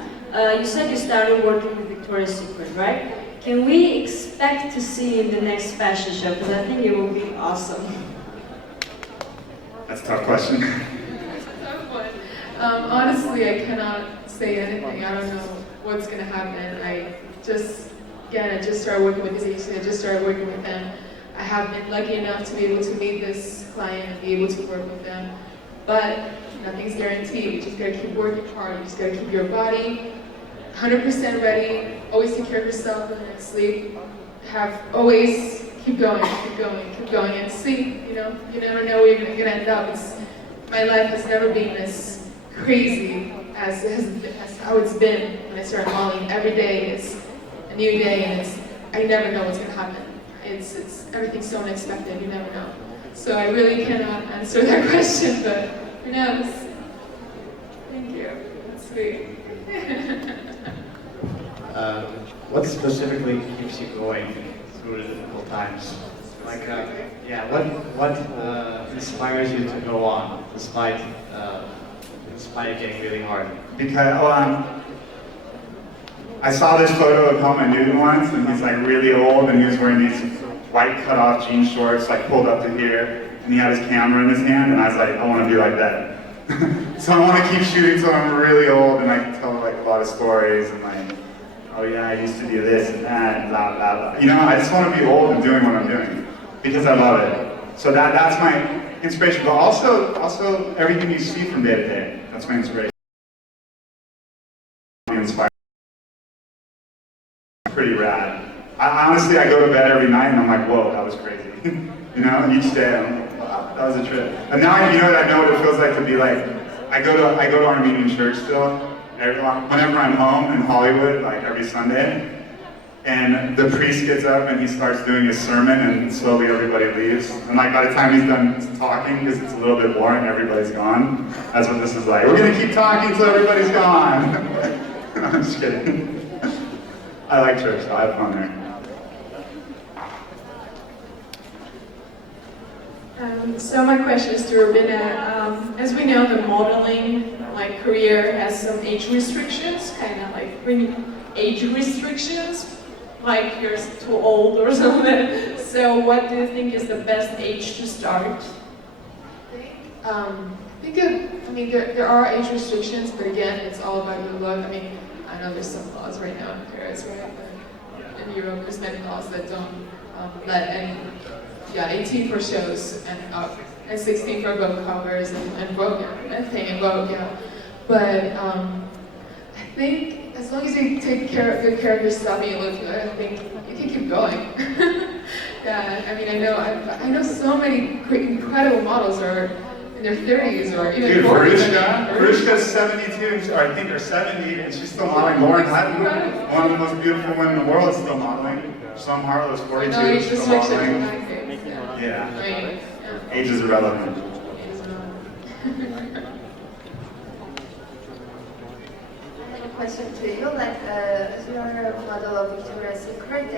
You said you started working with Victoria's Secret, right? Can we expect to see you in the next fashion show? Because I think it will be awesome. That's a tough question. That's a tough one. Honestly, I cannot say anything. I don't know what's going to happen. I just started working with this agency. I just started working with them. I have been lucky enough to be able to meet this client and be able to work with them. But nothing's guaranteed. You just got to keep working hard. You just got to keep your body 100% ready. Always take care of yourself and then sleep. Always keep going, and sleep. You know, you never know where you're going to end up. My life has never been as crazy as how it's been when I started modeling. Every day is a new day, and I never know what's going to happen. Everything's so unexpected. You never know. So I really cannot answer that question, but who knows? Thank you. That's sweet. What specifically keeps you going through the difficult times? Like, what inspires you to go on despite it getting really hard? Because I saw this photo of Helmut Newton once, and he's like really old, and he was wearing these white cut-off jean shorts, like pulled up to here, and he had his camera in his hand, and I was like, I want to be like that. So I want to keep shooting till I'm really old, and I can tell like a lot of stories, and like, oh yeah, I used to do this and that, and blah, blah, blah. You know, I just want to be old and doing what I'm doing, because I love it. So that's my inspiration, but also everything you see from day to day. That's my inspiration. pretty rad. Honestly, I go to bed every night and I'm like, whoa, that was crazy. You know, each day I'm like, wow, that was a trip. And now I know what it feels like to be like, I go to Armenian church still, whenever I'm home in Hollywood, like every Sunday. And the priest gets up and he starts doing his sermon and slowly everybody leaves. And like by the time he's done talking, because it's a little bit boring, everybody's gone. That's what this is like. We're gonna keep talking until everybody's gone. I'm just kidding. I like church, so I have fun there. So my question is to Rubina. As we know, the modeling career has some age restrictions, kind of like age restrictions, like you're too old or something. So what do you think is the best age to start? There are age restrictions, but again, it's all about your look. I mean, I know there's some laws right now in Paris, right? But in Europe, there's many laws that don't let any, 18 for shows and up, and 16 for Vogue covers and Vogue, anything in Vogue, But I think as long as you take good care of yourself and you look good, I think you can keep going. I know so many incredible models are in their 30s or even 40s. Verushka's 72, or I think they're 70, and she's still modeling. Lauren Hutton, one of the most beautiful women in the world, is still modeling. Some Harlow's 42, still modeling. Yeah. Age is irrelevant. Question to you, as you are a model of Victoria's Secret,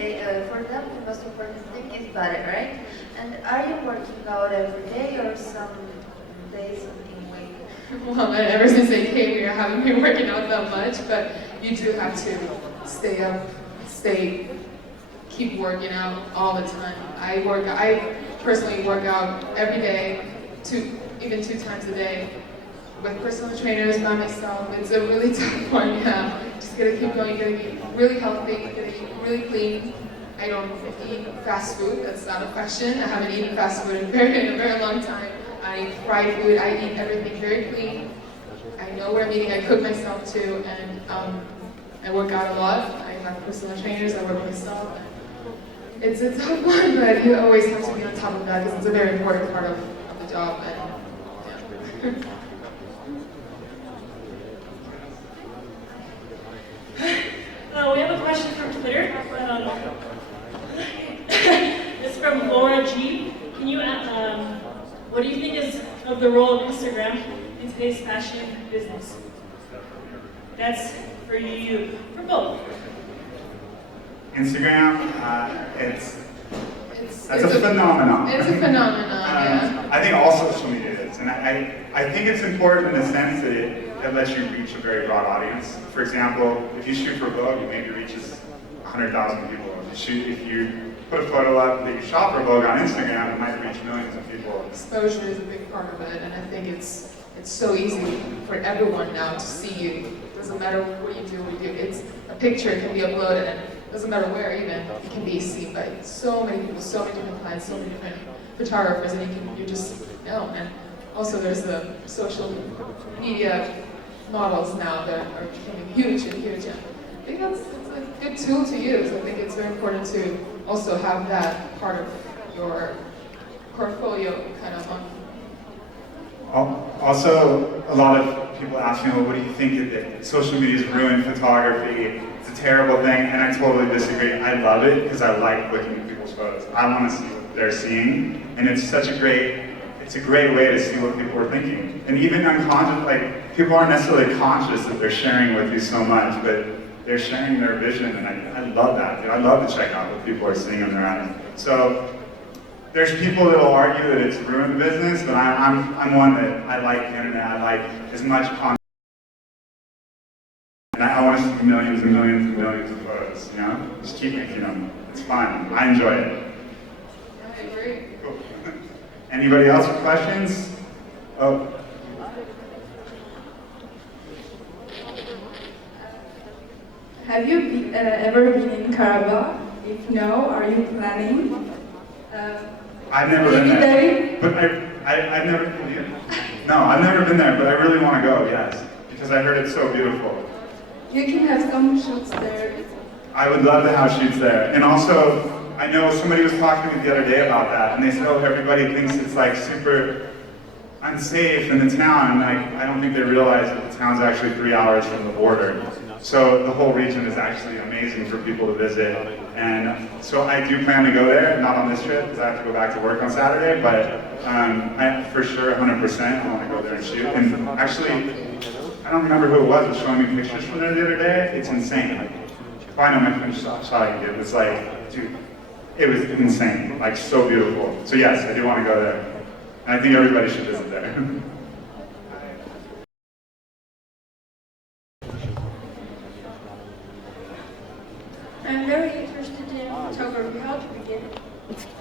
for them the most important thing is body, right? And are you working out every day or some days in a week? Well, ever since I came here, I haven't been working out that much, but you do have to keep working out all the time. I personally work out every day, even 2 times a day. With personal trainers, by myself, it's a really tough one, Just gotta keep going, gotta eat really healthy, gotta eat really clean. I don't eat fast food, that's not a question. I haven't eaten fast food in a very long time. I eat fried food, I eat everything very clean. I know what I'm eating, I cook myself too, and I work out a lot. I have personal trainers, I work myself. It's a tough one, but you always have to be on top of that because it's a very important part of the job. We have a question from Twitter. It's from Laura G. Can you, what do you think is of the role of Instagram in today's fashion business? That's for you, for both. Instagram, that's a phenomenon. It's a phenomenon, I think all social media is, and I think it's important in the sense that it lets you reach a very broad audience. For example, if you shoot for Vogue, you maybe reaches 100,000 people. If you put a photo up that you shot for Vogue on Instagram, it might reach millions of people. Exposure is a big part of it, and I think it's so easy for everyone now to see you. It doesn't matter what you do. It's a picture can be uploaded, and it doesn't matter where even. It can be seen by so many people, so many different clients, so many different photographers, and you just know. And also there's the social media models now that are becoming huge. And I think it's a good tool to use. I think it's very important to also have that part of your portfolio kind of on. Also, a lot of people ask me, well, what do you think that social media's ruined photography? It's a terrible thing, and I totally disagree. I love it because I like looking at people's photos. I want to see what they're seeing, and it's a great way to see what people are thinking. And even unconscious, people aren't necessarily conscious that they're sharing with you so much, but they're sharing their vision, and I love that. I love to check out what people are seeing on their eyes. So there's people that will argue that it's ruined the business, but I'm one that I like the internet. I like as much content. And I want to see millions and millions and millions of photos, Just keep making them. It's fun. I enjoy it. I agree. Cool. Anybody else with questions? Oh. Have you ever been in Karabakh? If no, are you planning? I've never been there. But I've never been there. No, I've never been there, but I really want to go, yes. Because I heard it's so beautiful. You can have some shots there. I would love to have shoots there. And also, I know somebody was talking to me the other day about that, and they said, oh, everybody thinks it's like super unsafe in the town, and I don't think they realize that the town's actually 3 hours from the border. So the whole region is actually amazing for people to visit. And so I do plan to go there, not on this trip, because I have to go back to work on Saturday, but I, for sure, 100%, I want to go there and shoot. And actually, I don't remember who it was showing me pictures from there the other day. It's insane. Like, if I know my French shot you did, it's like, dude, it was insane, like so beautiful. So yes, I do want to go there. And I think everybody should visit there. I'm very interested in photography. How to begin?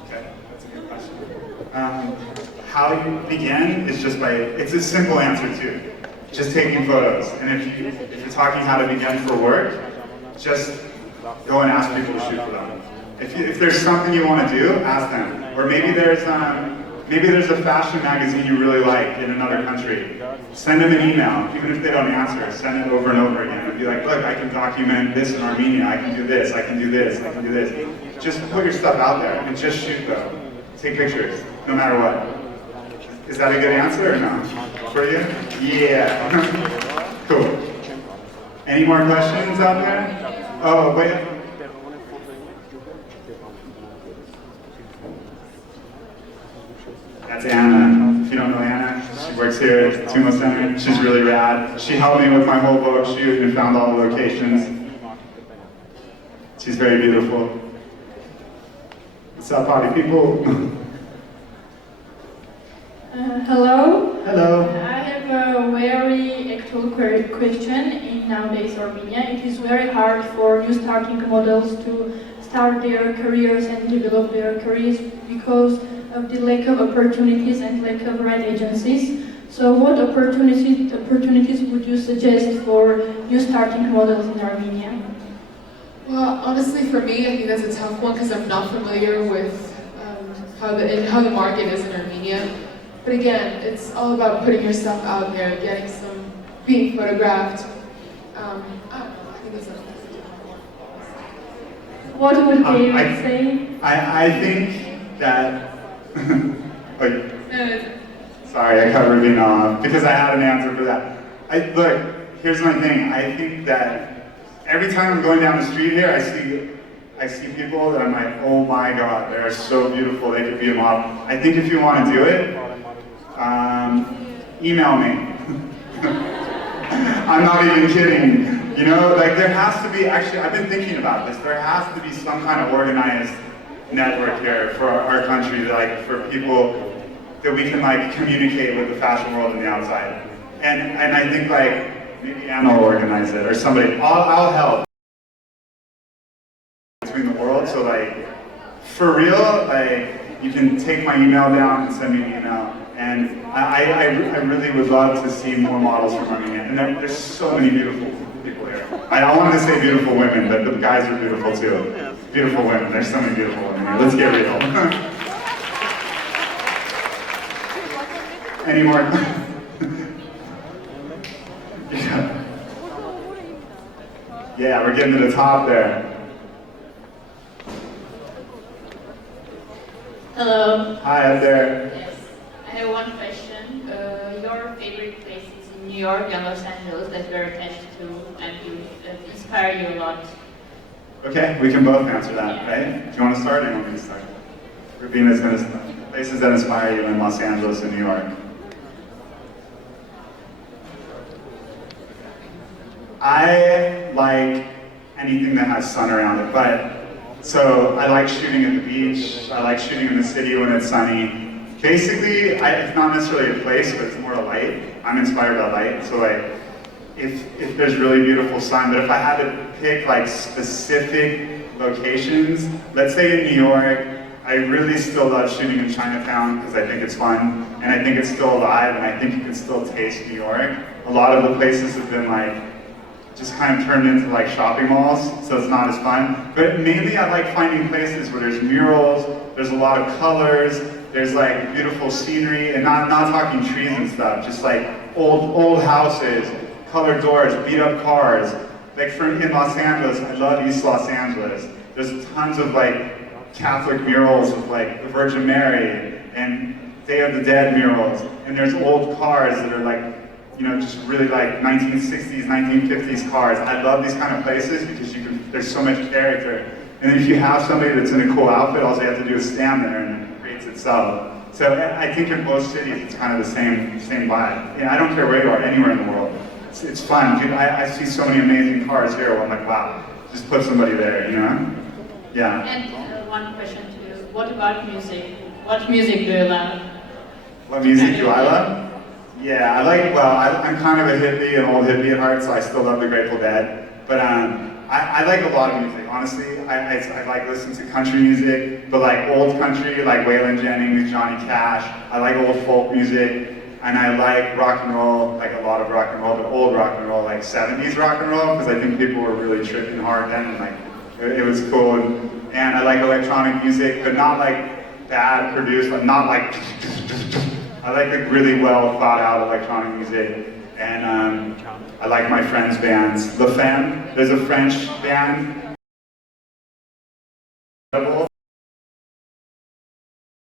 Okay, that's a good question. How you begin is just by, it's a simple answer too. Just taking photos. And if you're talking how to begin for work, just go and ask people to shoot for them. If there's something you want to do, ask them. Or maybe there's a fashion magazine you really like in another country. Send them an email, even if they don't answer. Send it over and over again and be like, look, I can document this in Armenia. I can do this. I can do this. I can do this. Just put your stuff out there and just shoot though. Take pictures, no matter what. Is that a good answer or no? For you? Yeah. Cool. Any more questions out there? Oh, wait. That's Anna. If you don't know Anna, she works here at the TUMO Center. She's really rad. She helped me with my whole Vogue shoot and found all the locations. She's very beautiful. What's up, party people? Hello. Hello. I have a very actual question. In nowadays Armenia, it is very hard for new starting models to start their careers and develop their careers because of the lack of opportunities and lack of right agencies. So what opportunities would you suggest for new starting models in Armenia? Well, honestly, for me, I think that's a tough one because I'm not familiar with how the market is in Armenia. But again, it's all about putting yourself out there, being photographed. I don't know, I think that's What would they say? I think that. Sorry, I cut Rubina off because I had an answer for that. Look, here's my thing. I think that every time I'm going down the street here, I see people that I'm like, oh my God, they're so beautiful. They could be a model. I think if you want to do it, email me. I'm not even kidding. You know, like there has to be, actually, I've been thinking about this. There has to be some kind of organized network here for our country, like for people that we can like communicate with the fashion world and the outside. And I think like maybe Anna will organize it or somebody. I'll help between the world. So like for real, like you can take my email down and send me an email. And I really would love to see more models from Armenia. And there's so many beautiful people here. I wanted to say beautiful women, but the guys are beautiful too. Beautiful women. There's so many beautiful women here. Let's get real. Any more? Yeah, we're getting to the top there. Hello. Hi, up there. Yes. I have one question. Your favorite places in New York and Los Angeles that you're attached to and that inspire you a lot? Okay, we can both answer that, right? Do you want to start or do you want me to start? Rubina's going to start. Places that inspire you in Los Angeles and New York. I like anything that has sun around it, but so I like shooting at the beach. I like shooting in the city when it's sunny. Basically, it's not necessarily a place, but it's more a light. I'm inspired by light, so like, if there's really beautiful sun, but if I had to pick like specific locations, let's say in New York, I really still love shooting in Chinatown because I think it's fun, and I think it's still alive, and I think you can still taste New York. A lot of the places have been like, just kind of turned into like shopping malls, so it's not as fun. But mainly I like finding places where there's murals, there's a lot of colors, there's like beautiful scenery, and not talking trees and stuff, just like old houses, colored doors, beat up cars. Like in Los Angeles, I love East Los Angeles. There's tons of like Catholic murals of like the Virgin Mary and Day of the Dead murals. And there's old cars that are like, you know, just really like 1960s, 1950s cars. I love these kind of places because there's so much character. And if you have somebody that's in a cool outfit, all they have to do is stand there and it creates itself. So I think in most cities, it's kind of the same vibe. I don't care where you are, anywhere in the world. It's fun. Dude, I see so many amazing cars here where I'm like, wow, just put somebody there, you know? Yeah. And one question to you. What about music? What music do you love? What music do I love? Yeah, I'm kind of a hippie, an old hippie at heart, so I still love the Grateful Dead. But I like a lot of music, honestly. I like listening to country music, but like old country, like Waylon Jennings, Johnny Cash. I like old folk music, and I like rock and roll, like a lot of rock and roll, but old rock and roll, like 70s rock and roll, because I think people were really tripping hard then, and like it was cool. And I like electronic music, but not like bad produced, but not like. I like the really well thought out electronic music, and I like my friends' bands. La Femme, there's a French band.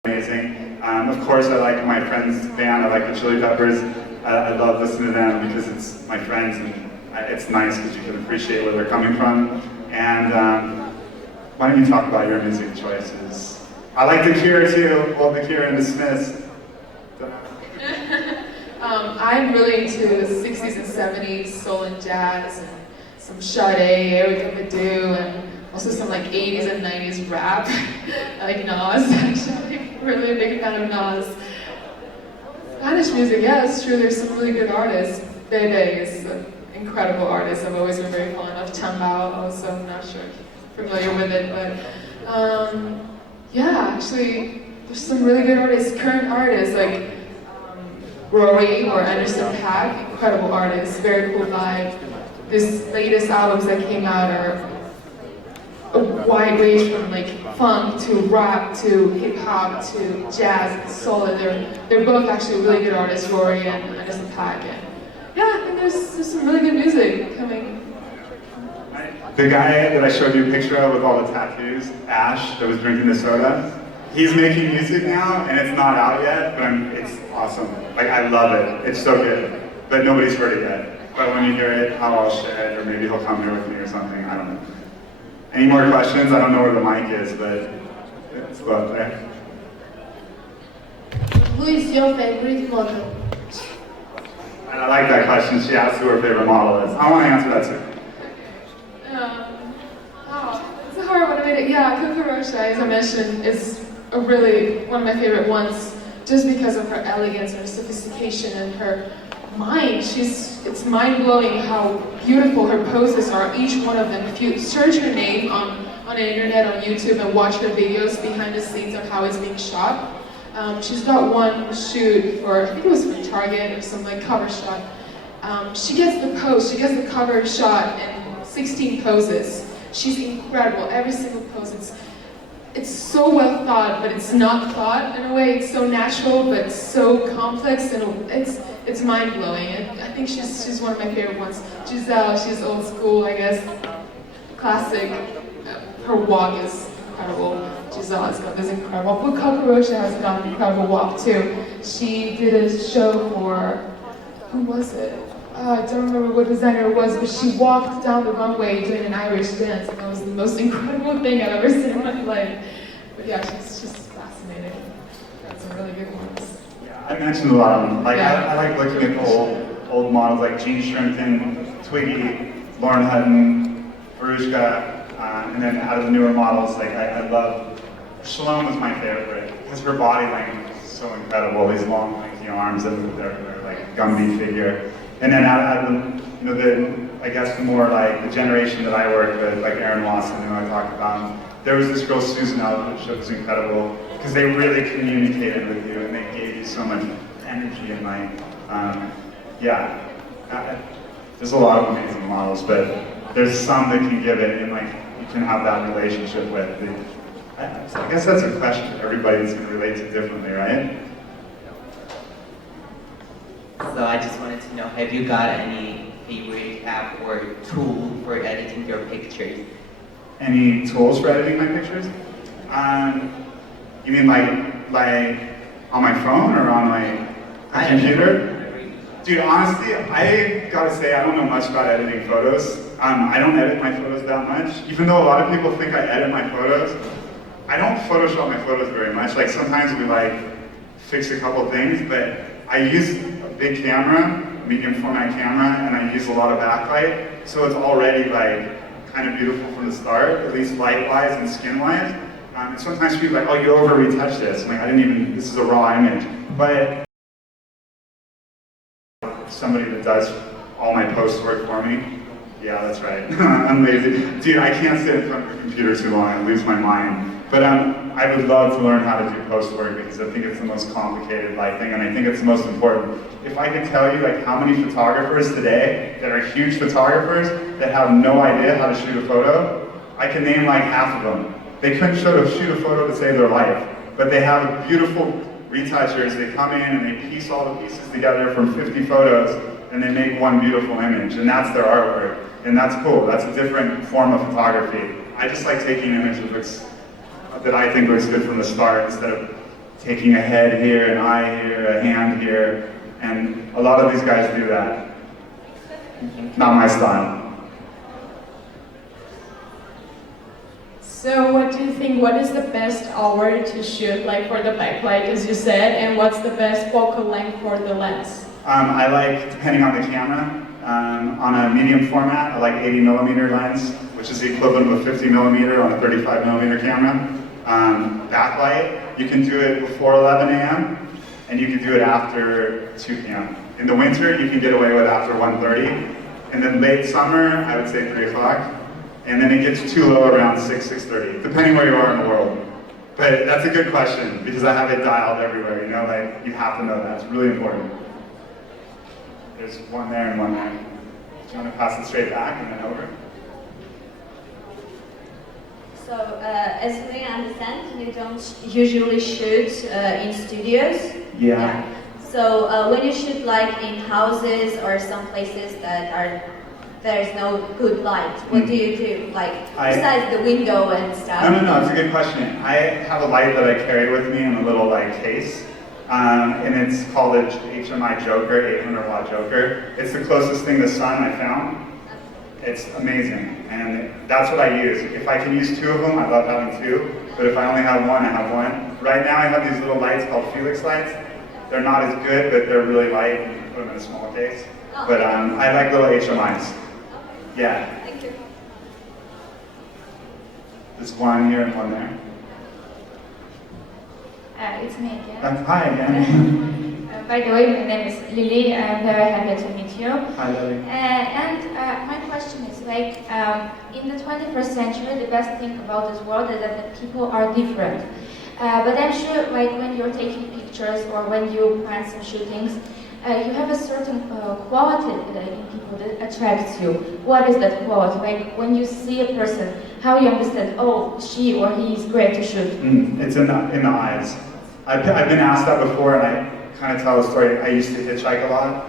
Amazing. Of course, I like my friends' band. I like the Chili Peppers. I love listening to them because it's my friends, and it's nice because you can appreciate where they're coming from. And why don't you talk about your music choices? I like The Cure too. Love The Cure and The Smiths. I'm really into the 60s and 70s soul and jazz, and some Sade, Erykah Badu, and also some like 80s and 90s rap. I like Nas, actually. Really a big fan of Nas. Spanish music, yeah, it's true. There's some really good artists. Bebe is an incredible artist. I've always been very fond of Tambao. Also, I'm not sure if you're familiar with it, but yeah, actually, there's some really good artists, current artists like Rory or Anderson .Paak, incredible artists, very cool vibe. These latest albums that came out are a wide range from like funk to rock to hip hop to jazz and soul. They're both actually really good artists, Rory and Anderson .Paak. And yeah, I think there's some really good music coming. The guy that I showed you a picture of with all the tattoos, Ash, that was drinking the soda, he's making music now, and it's not out yet, but it's awesome. Like, I love it. It's so good. But nobody's heard it yet. But when you hear it, I'll share it, or maybe he'll come here with me or something. I don't know. Any more questions? I don't know where the mic is, but it's up there. Who is your favorite model? And I like that question. She asked who her favorite model is. I want to answer that too. It's a hard one. Yeah, Vogue Russia, as I mentioned, is really one of my favorite ones, just because of her elegance, her sophistication, and her mind. It's mind-blowing how beautiful her poses are, each one of them. If you search her name on the internet, on YouTube, and watch her videos behind the scenes on how it's being shot, she's got one shoot for, I think it was for Target or some like cover shot. She gets the cover shot in 16 poses. She's incredible, every single pose. It's so well thought, but it's not thought in a way. It's so natural, but it's so complex, and it's mind-blowing. I think she's one of my favorite ones. Giselle, she's old school, I guess, classic. Her walk is incredible. Giselle has got this incredible. Vogue Russia has got an incredible walk too. She did a show for, who was it? I don't remember what designer it was, but she walked down the runway doing an Irish dance, and that was the most incredible thing I've ever seen in my life. But yeah, she's just fascinating. Got some really good ones. Yeah, I mentioned a lot of them. Like, I like looking at the old models like Jean Shrimpton, Twiggy, Lauren Hutton, Verushka, and then out of the newer models, like I love, Shalom was my favorite, because her body language is so incredible. These long, lengthy arms and their like Gumby figure. And then out of I guess the more like the generation that I work with, like Aaron Lawson, who I talked about, there was this girl Susan Elwood, she was incredible, because they really communicated with you and they gave you so much energy and like, there's a lot of amazing models, but there's some that can give it and like you can have that relationship with. I guess that's a question for everybody that's going to relate to differently, right? So I just wanted to know, have you got any favorite app or tool for editing your pictures? Any tools for editing my pictures? You mean like on my phone or on my computer? Dude, honestly, I gotta say I don't know much about editing photos. I don't edit my photos that much. Even though a lot of people think I edit my photos, I don't Photoshop my photos very much. Like sometimes we like fix a couple things, but I use a big camera, medium format camera, and I use a lot of backlight, so it's already like kind of beautiful from the start, at least light-wise and skin-wise. And sometimes people are like, oh, you over-retouched this. I'm like, this is a raw image. But somebody that does all my post work for me, yeah, that's right. I'm lazy. Dude, I can't sit in front of a computer too long, I lose my mind. But I would love to learn how to do post work because I think it's the most complicated life thing, and I think it's the most important. If I could tell you like how many photographers today that are huge photographers that have no idea how to shoot a photo, I can name like half of them. They couldn't shoot a photo to save their life, but they have beautiful retouchers. They come in and they piece all the pieces together from 50 photos and they make one beautiful image, and that's their artwork. And that's cool. That's a different form of photography. I just like taking an image that I think looks good from the start instead of taking a head here, an eye here, a hand here, and a lot of these guys do that. Not my style. So what do you think, what is the best hour to shoot, like for the backlight as you said, and what's the best focal length for the lens? I like, depending on the camera, on a medium format, I like 80mm lens, which is the equivalent of a 50mm on a 35mm camera. Backlight, you can do it before 11 a.m. and you can do it after 2 p.m. In the winter, you can get away with after 1:30. And then late summer, I would say 3 o'clock. And then it gets too low around 6:30, depending where you are in the world. But that's a good question because I have it dialed everywhere, you know, like you have to know that, it's really important. There's one there and one there. Do you want to pass it straight back and then over? So, as we understand, you don't usually shoot in studios? Yeah. So, when you shoot like in houses or some places that there's no good light, what do you do? Like, besides the window and stuff? No, it's a good question. I have a light that I carry with me in a little like case. And it's called a HMI Joker, 800-watt Joker. It's the closest thing to sun I found. It's amazing, and that's what I use. If I can use 2 of them, I love having 2, but if I only have 1, I have 1. Right now I have these little lights called Felix lights. They're not as good, but they're really light, and you can put them in a small case. But I like little HMIs. Yeah. Thank you. There's one here and one there. It's me again. Hi again. By the way, my name is Lily. I'm very happy to meet you. Hi, Lily. And my question is, like, in the 21st century, the best thing about this world is that the people are different. But I'm sure, like, when you're taking pictures or when you plan some shootings, you have a certain quality in people that attracts you. What is that quality? Like, when you see a person, how you understand, oh, she or he is great to shoot? It's in the eyes. I've been asked that before, and I kind of tell the story. I used to hitchhike a lot,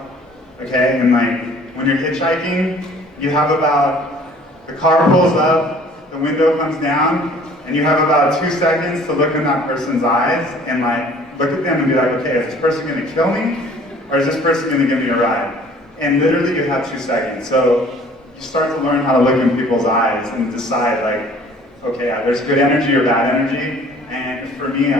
okay? And like, when you're hitchhiking, you have about, the car pulls up, the window comes down, and you have about 2 seconds to look in that person's eyes and like, look at them and be like, okay, is this person gonna kill me? Or is this person gonna give me a ride? And literally you have 2 seconds. So you start to learn how to look in people's eyes and decide like, okay, there's good energy or bad energy. And for me,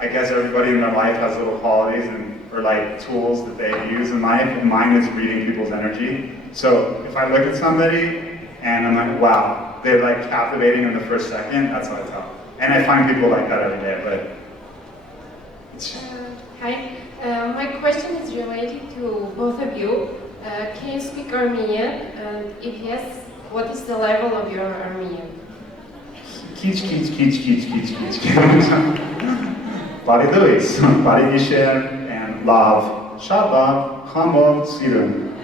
I guess everybody in their life has little qualities or like tools that they use in life, and mine is reading people's energy. So if I look at somebody and I'm like, wow, they're like captivating in the first second, that's what I tell. And I find people like that every day, but it's... Hi, my question is related to both of you. Can you speak Armenian? And if yes, what is the level of your Armenian? Kiç. Bari Luis, Bari Isher, and love. Shabbat, Hamon, Siren.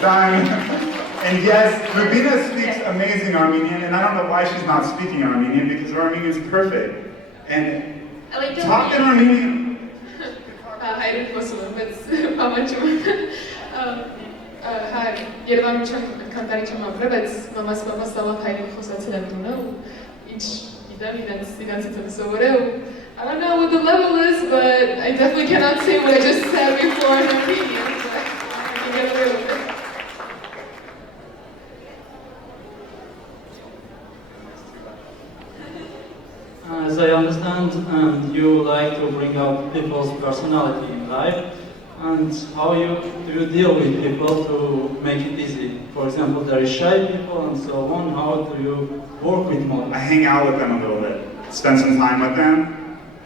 Done. And yes, Rubina speaks amazing Armenian, and I don't know why she's not speaking Armenian, because her Armenian is perfect. And talk in Armenian. Hayır, possible, but how much more? Հայ, Yerevan չեմ քանդարի չեմ ապրել, բայց մամաս սավակ հայերեն խոսացել եմ տունը ու ինչ գիտեմ իրենցից եմ սովորել ու I don't know what the level is, but I definitely cannot say what I just said before in Armenian, but I can get away with it. As I understand, you like to bring out people's personality in life, and how do you deal with people to make it easy? For example, there are shy people and so on. How do you work with models? I hang out with them a little bit, spend some time with them,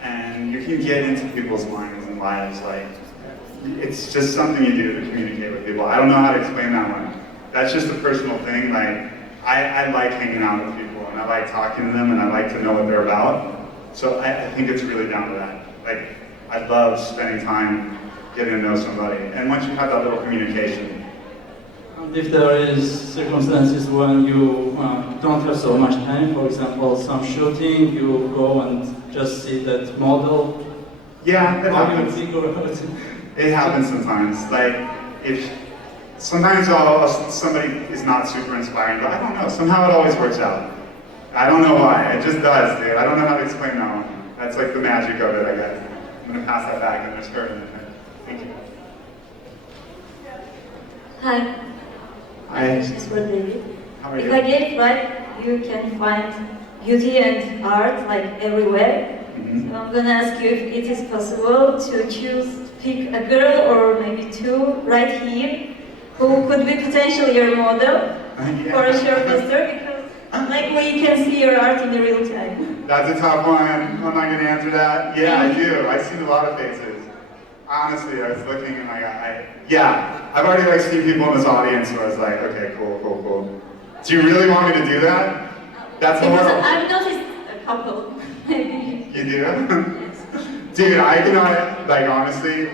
and you can get into people's minds and lives. Like, it's just something you do to communicate with people. I don't know how to explain that one. That's just a personal thing. Like, I like hanging out with people, and I like talking to them, and I like to know what they're about. So I think it's really down to that. Like, I love spending time getting to know somebody, and once you have that little communication. And if there is circumstances when you don't have so much time, for example, some shooting, you go and just see that model. Yeah, it how happens. do you figure out? It happens sometimes. Like, if sometimes somebody is not super inspiring, but I don't know, somehow it always works out. I don't know why, it just does, dude. I don't know how to explain that one. That's like the magic of it, I guess. I'm gonna pass that back and there's her in it. Thank you. Hi. Hi. This is for David. How are If you? I get it right, you can find beauty and art like everywhere. Mm-hmm. So I'm gonna ask you if it is possible to pick a girl or maybe two right here who could be potentially your model for a short poster, because like we can see your art in the real time. That's a tough one. I'm not gonna answer that. Yeah, I do. I've seen a lot of faces. Honestly, I was looking and I've already like seen people in this audience, so I was like, okay, cool. Do you really want me to do that? That's Because horrible. I've noticed a couple, maybe. You do? Dude, I cannot, like, honestly,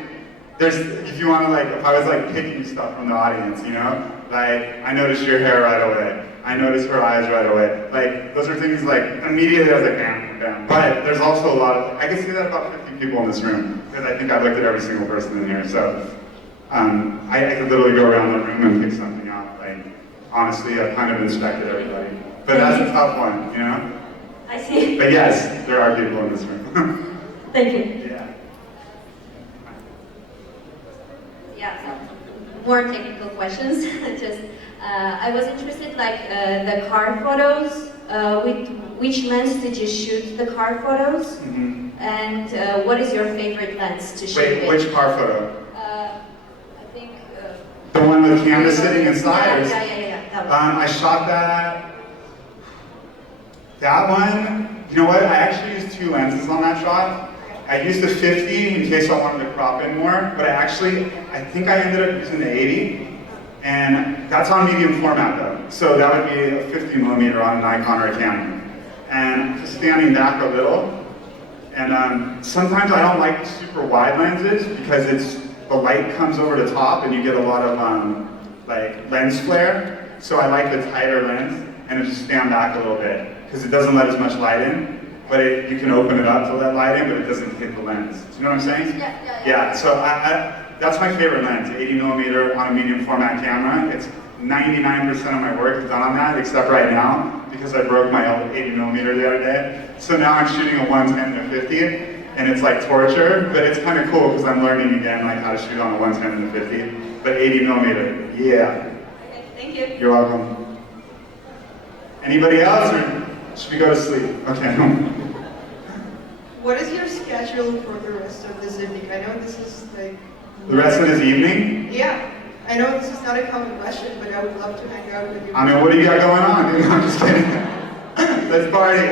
if you want to, like, if I was, like, picking stuff from the audience, you know? Like, I noticed your hair right away. I noticed her eyes right away. Like, those are things, like, immediately I was like, bam, bam. But there's also a lot of, I can see that about 50 people in this room, because I think I've looked at every single person in here, so. I could literally go around the room and pick something out. Like, honestly, I've kind of inspected everybody. But that's a tough one, you know? I see. But yes, there are people in this room. Thank you. Yeah. Yeah, some more technical questions. Just, I was interested, like the car photos. With which lens did you shoot the car photos? Mm-hmm. And what is your favorite lens to shoot with? Wait, which car photo? I think. The one with Candace sitting inside? Yeah. That one. I shot that. That one, you know what? I actually used two lenses on that shot. I used the 50 in case I wanted to crop in more, but I think I ended up using the 80. And that's on medium format though. So that would be a 50 millimeter on a Nikon or a Canon. And just standing back a little. And sometimes I don't like super wide lenses because the light comes over the top and you get a lot of like lens flare. So I like the tighter lens and just stand back a little bit because it doesn't let as much light in. But you can open it up to let light in, but it doesn't hit the lens. Do you know what I'm saying? Yeah. So that's my favorite lens, 80 millimeter on a medium format camera. It's 99% of my work is done on that, except right now, because I broke my 80 millimeter the other day. So now I'm shooting a 110 and a 50, and it's like torture, but it's kind of cool because I'm learning again like how to shoot on a 110 and a 50. But 80 millimeter, yeah. Okay, thank you. You're welcome. Anybody else, or should we go to sleep? Okay. What is your schedule for the rest of this evening? I know this is like... The rest of this evening? Yeah. I know this is not a common question, but I would love to hang out with you. I mean, what do you got going on? Dude? I'm just kidding. Let's party.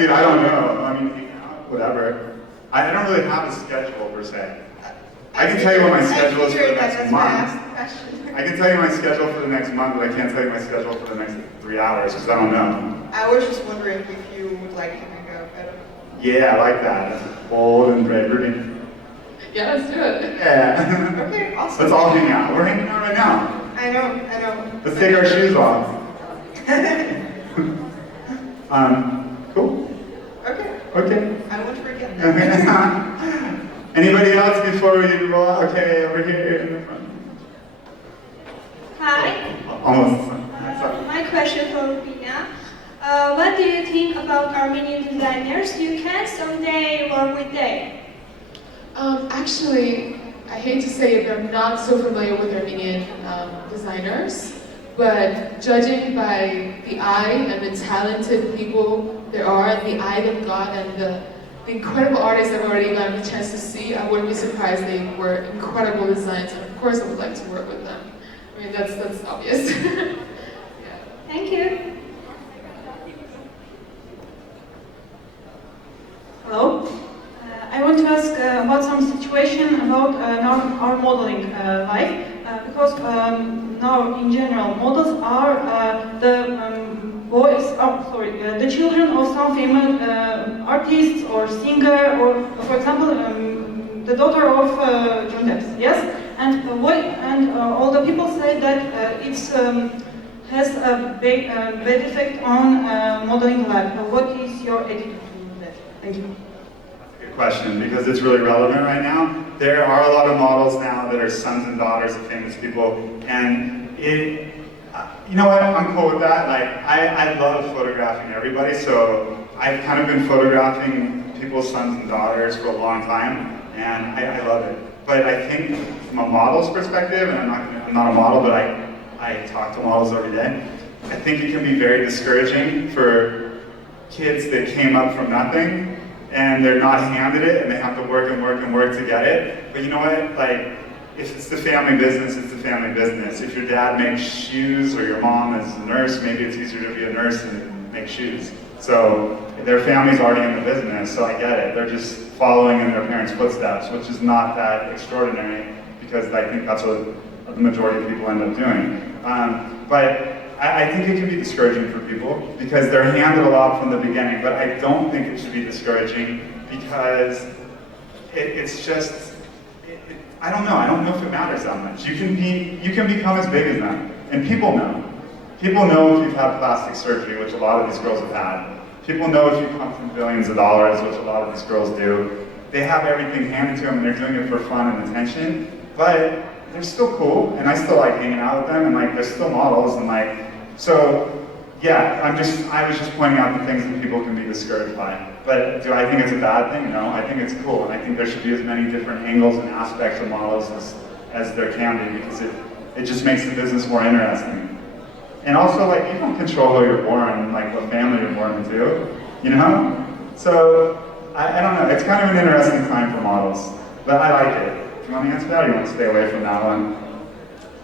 Dude, I don't know. I mean, whatever. I don't really have a schedule per se. I can tell you what my schedule is for the next month. I can tell you my schedule for the next month, but I can't tell you my schedule for the next 3 hours because I don't know. I was just wondering if you would like to hang out. I don't know. Yeah, I like that. That's bold and brave. Rubina. Yeah, let's do it. Yeah. Okay, awesome. Let's all hang out. We're hanging out right now. I know. Let's take our shoes off. Cool. Okay. I won't forget that. Anybody else before we roll out? Okay, over here in the front. almost. My question for Rubina. What do you think about Armenian designers? You can someday work with them. Actually, I hate to say it, but I'm not so familiar with Armenian designers. But judging by the eye and the talented people there are, and the eye of God, and the incredible artists I've already gotten a chance to see, I wouldn't be surprised they were incredible designs. And of course, I would like to work with them. I mean, that's obvious. Yeah. Thank you. Hello. I want to ask about some situation about our modeling life, because now in general models are the children of some famous artists or singer, or for example the daughter of John Depp. Yes, and all the people say that it's has a bad effect on modeling life. What is your attitude to that? Thank you. Question, because it's really relevant right now. There are a lot of models now that are sons and daughters of famous people, and you know what, I'm cool with that. Like, I love photographing everybody, so I've kind of been photographing people's sons and daughters for a long time, and I love it. But I think from a model's perspective, and I'm not a model, but I talk to models every day, I think it can be very discouraging for kids that came up from nothing, and they're not handed it, and they have to work and work and work to get it. But you know what? Like, if it's the family business, it's the family business. If your dad makes shoes or your mom is a nurse, maybe it's easier to be a nurse than make shoes. So their family's already in the business, so I get it. They're just following in their parents' footsteps, which is not that extraordinary, because I think that's what the majority of people end up doing. But I think it can be discouraging for people because they're handed a lot from the beginning, but I don't think it should be discouraging because it's just, I don't know if it matters that much. You can become as big as them, and people know. People know if you've had plastic surgery, which a lot of these girls have had. People know if you come from billions of dollars, which a lot of these girls do. They have everything handed to them, and they're doing it for fun and attention, but they're still cool, and I still like hanging out with them, and like they're still models, and like, so yeah, I was just pointing out the things that people can be discouraged by. But do I think it's a bad thing? No, I think it's cool, and I think there should be as many different angles and aspects of models as there can be, because it just makes the business more interesting. And also, like, you don't control who you're born, like what family you're born into, you know? So, I don't know, it's kind of an interesting time for models, but I like it. Do you want to answer that, or you want to stay away from that one?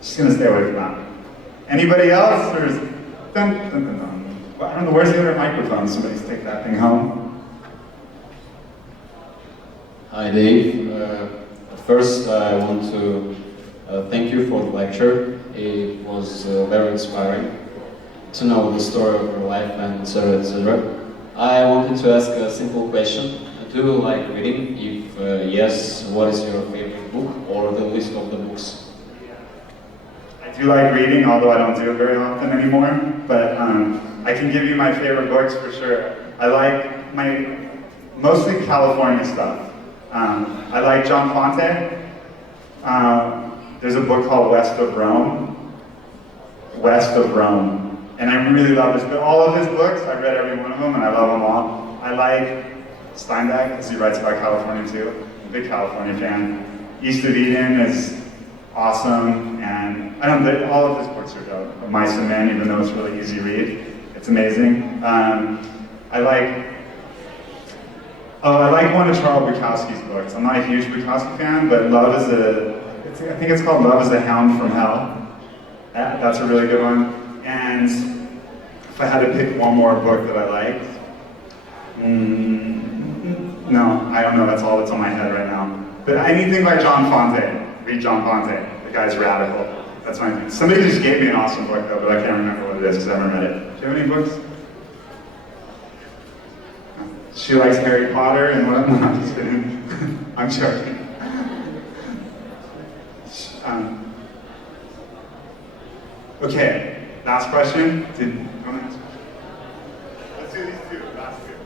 Just gonna stay away from that. Anybody else? Or is, dun, dun, dun, dun. Well, I don't know, where's the other microphone? Somebody's take that thing home. Hi Dave. First I want to thank you for the lecture. It was very inspiring to know the story of your life and etc. etc. I wanted to ask a simple question. Do you like reading? If yes, what is your favorite book or the list of the books? I do like reading, although I don't do it very often anymore, but I can give you my favorite books for sure. I like mostly California stuff. I like John Fonte. There's a book called West of Rome, and I really love this book. All of his books, I've read every one of them, and I love them all. I like Steinbeck, because he writes about California too. I'm a big California fan. East of Eden is awesome, and all of his books are dope. Mice and Men, even though it's a really easy read, it's amazing. I like one of Charles Bukowski's books. I'm not a huge Bukowski fan, but I think it's called Love is a Hound from Hell. That's a really good one. And if I had to pick one more book that I liked, no, I don't know, that's all that's on my head right now. But anything by John Fonte. Read John Fonte. The guy's radical. That's my thing. Somebody just gave me an awesome book though, but I can't remember what it is because I haven't read it. Do you have any books? She likes Harry Potter and what? No, I'm just kidding. I'm joking. Okay, last question. You want to ask? Let's do these two, last two.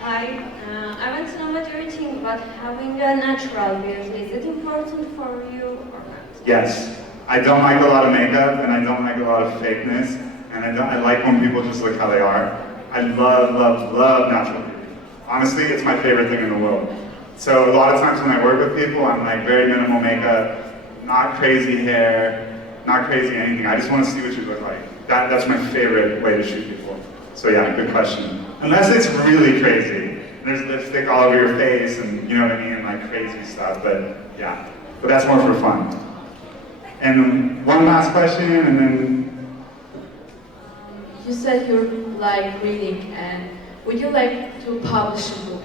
Hi, I want to know what you're thinking about having a natural beard. Is it important for you or not? Yes. I don't like a lot of makeup, and I don't like a lot of fakeness, and I like when people just look how they are. I love, love, love natural beauty. Honestly, it's my favorite thing in the world. So a lot of times when I work with people, I'm like very minimal makeup, not crazy hair, not crazy anything. I just want to see what you look like. That's my favorite way to shoot people. So yeah, good question. Unless it's really crazy. There's lipstick all over your face and you know what I mean, like crazy stuff, but yeah. But that's more for fun. And one last question, and then... You said you like reading, and would you like to publish a book?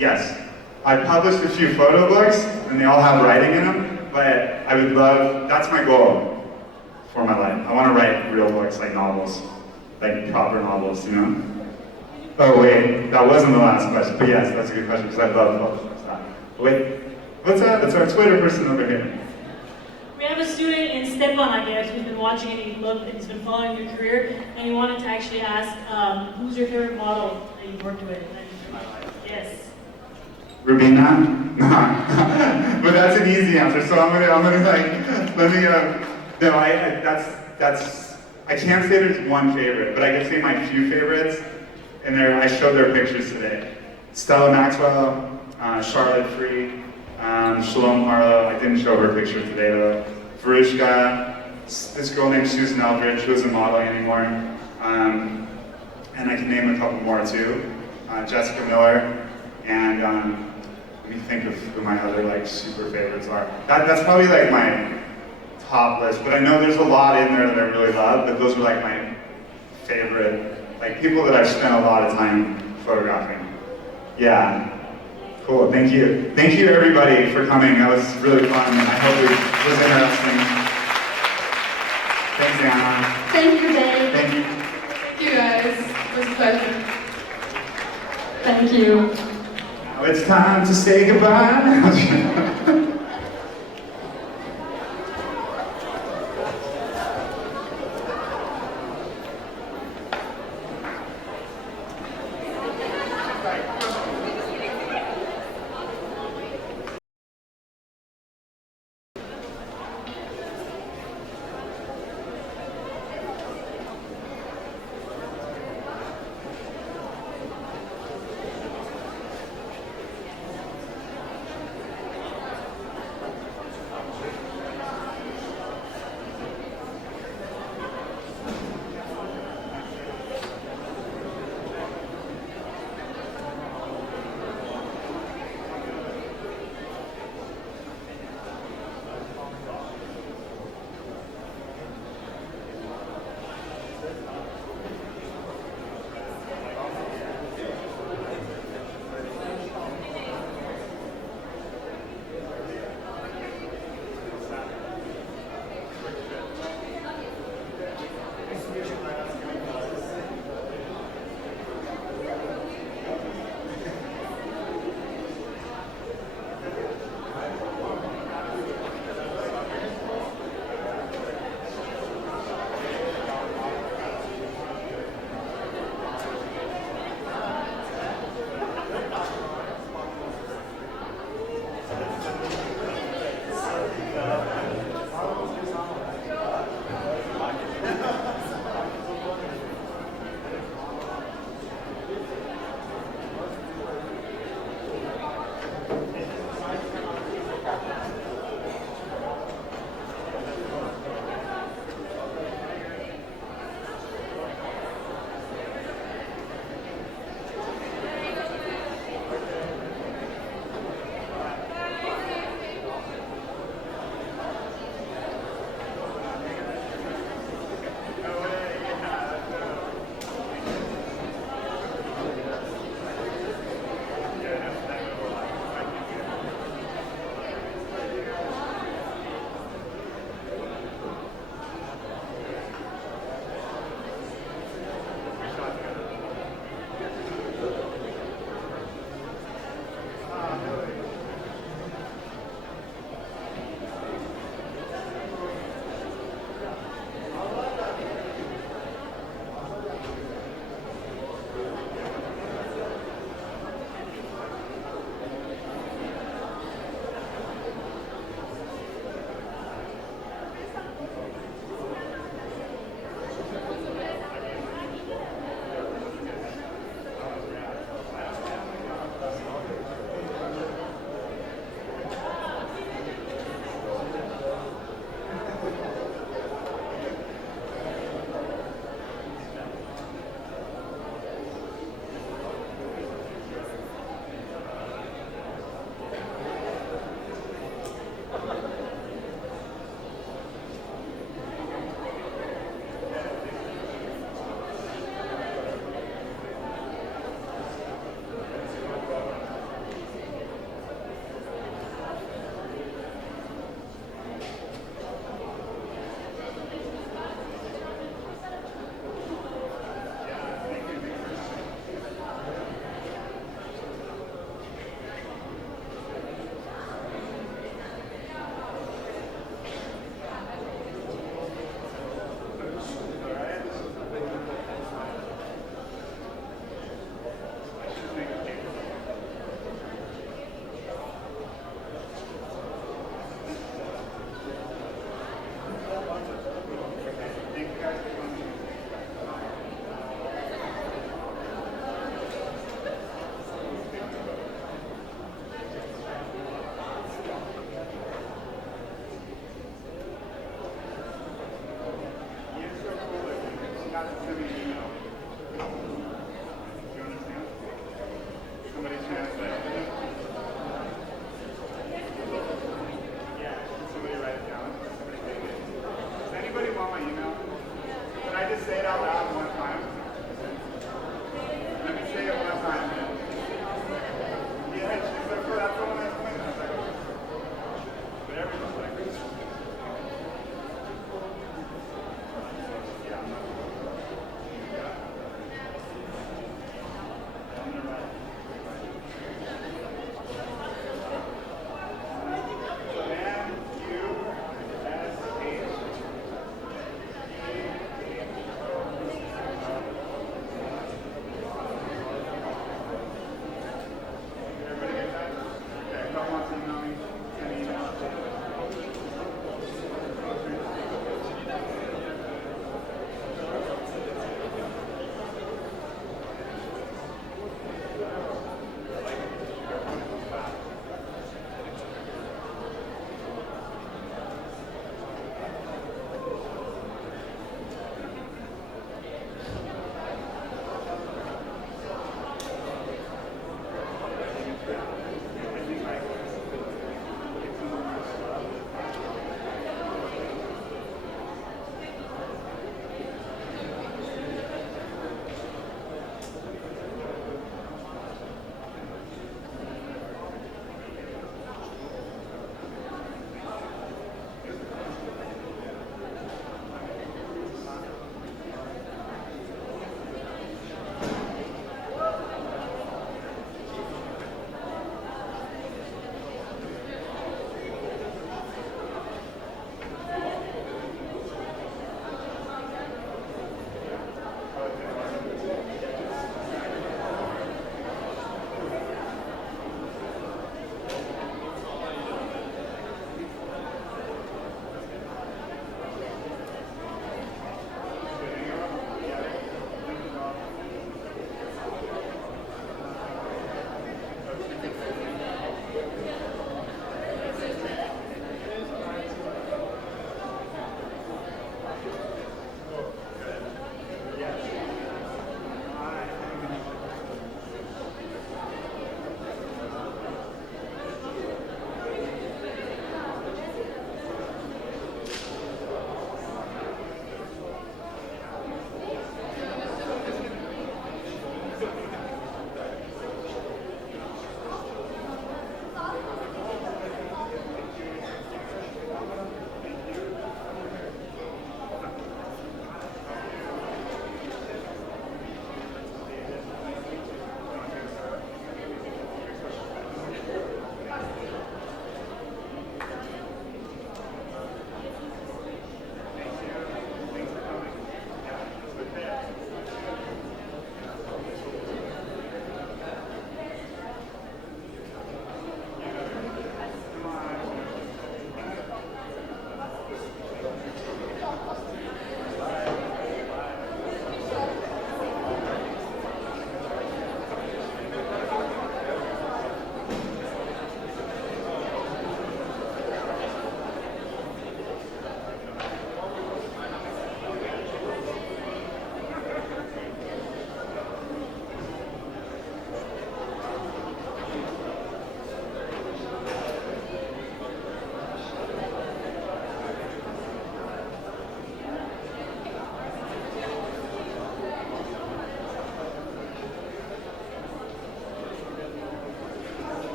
Yes. I published a few photo books, and they all have writing in them, but I would love, that's my goal for my life. I want to write real books, like novels, like proper novels, you know? Oh wait, that wasn't the last question, but yes, that's a good question, because I love publishing stuff. Wait, what's that? That's our Twitter person over here. We have a student in Stepan, I guess, who's been watching and he's been following your career, and he wanted to actually ask, who's your favorite model that you've worked with? Yes. Rubina? But that's an easy answer, so I'm gonna like, let me, no, I can't say there's one favorite, but I can say my few favorites, and I showed their pictures today. Stella Maxwell, Charlotte Free, Shalom Harlow, I didn't show her picture today though. Verushka, this girl named Susan Eldridge, who isn't modeling anymore. And I can name a couple more too. Jessica Miller, and let me think of who my other like super favorites are. That's probably like my top list, but I know there's a lot in there that I really love, but those are like my favorite, like people that I've spent a lot of time photographing. Yeah. Cool, thank you. Thank you everybody for coming. That was really fun. I hope it was interesting. Thanks, Anna. Thank you, Dave. Thank you. Thank you guys. It was a pleasure. Thank you. Now it's time to say goodbye.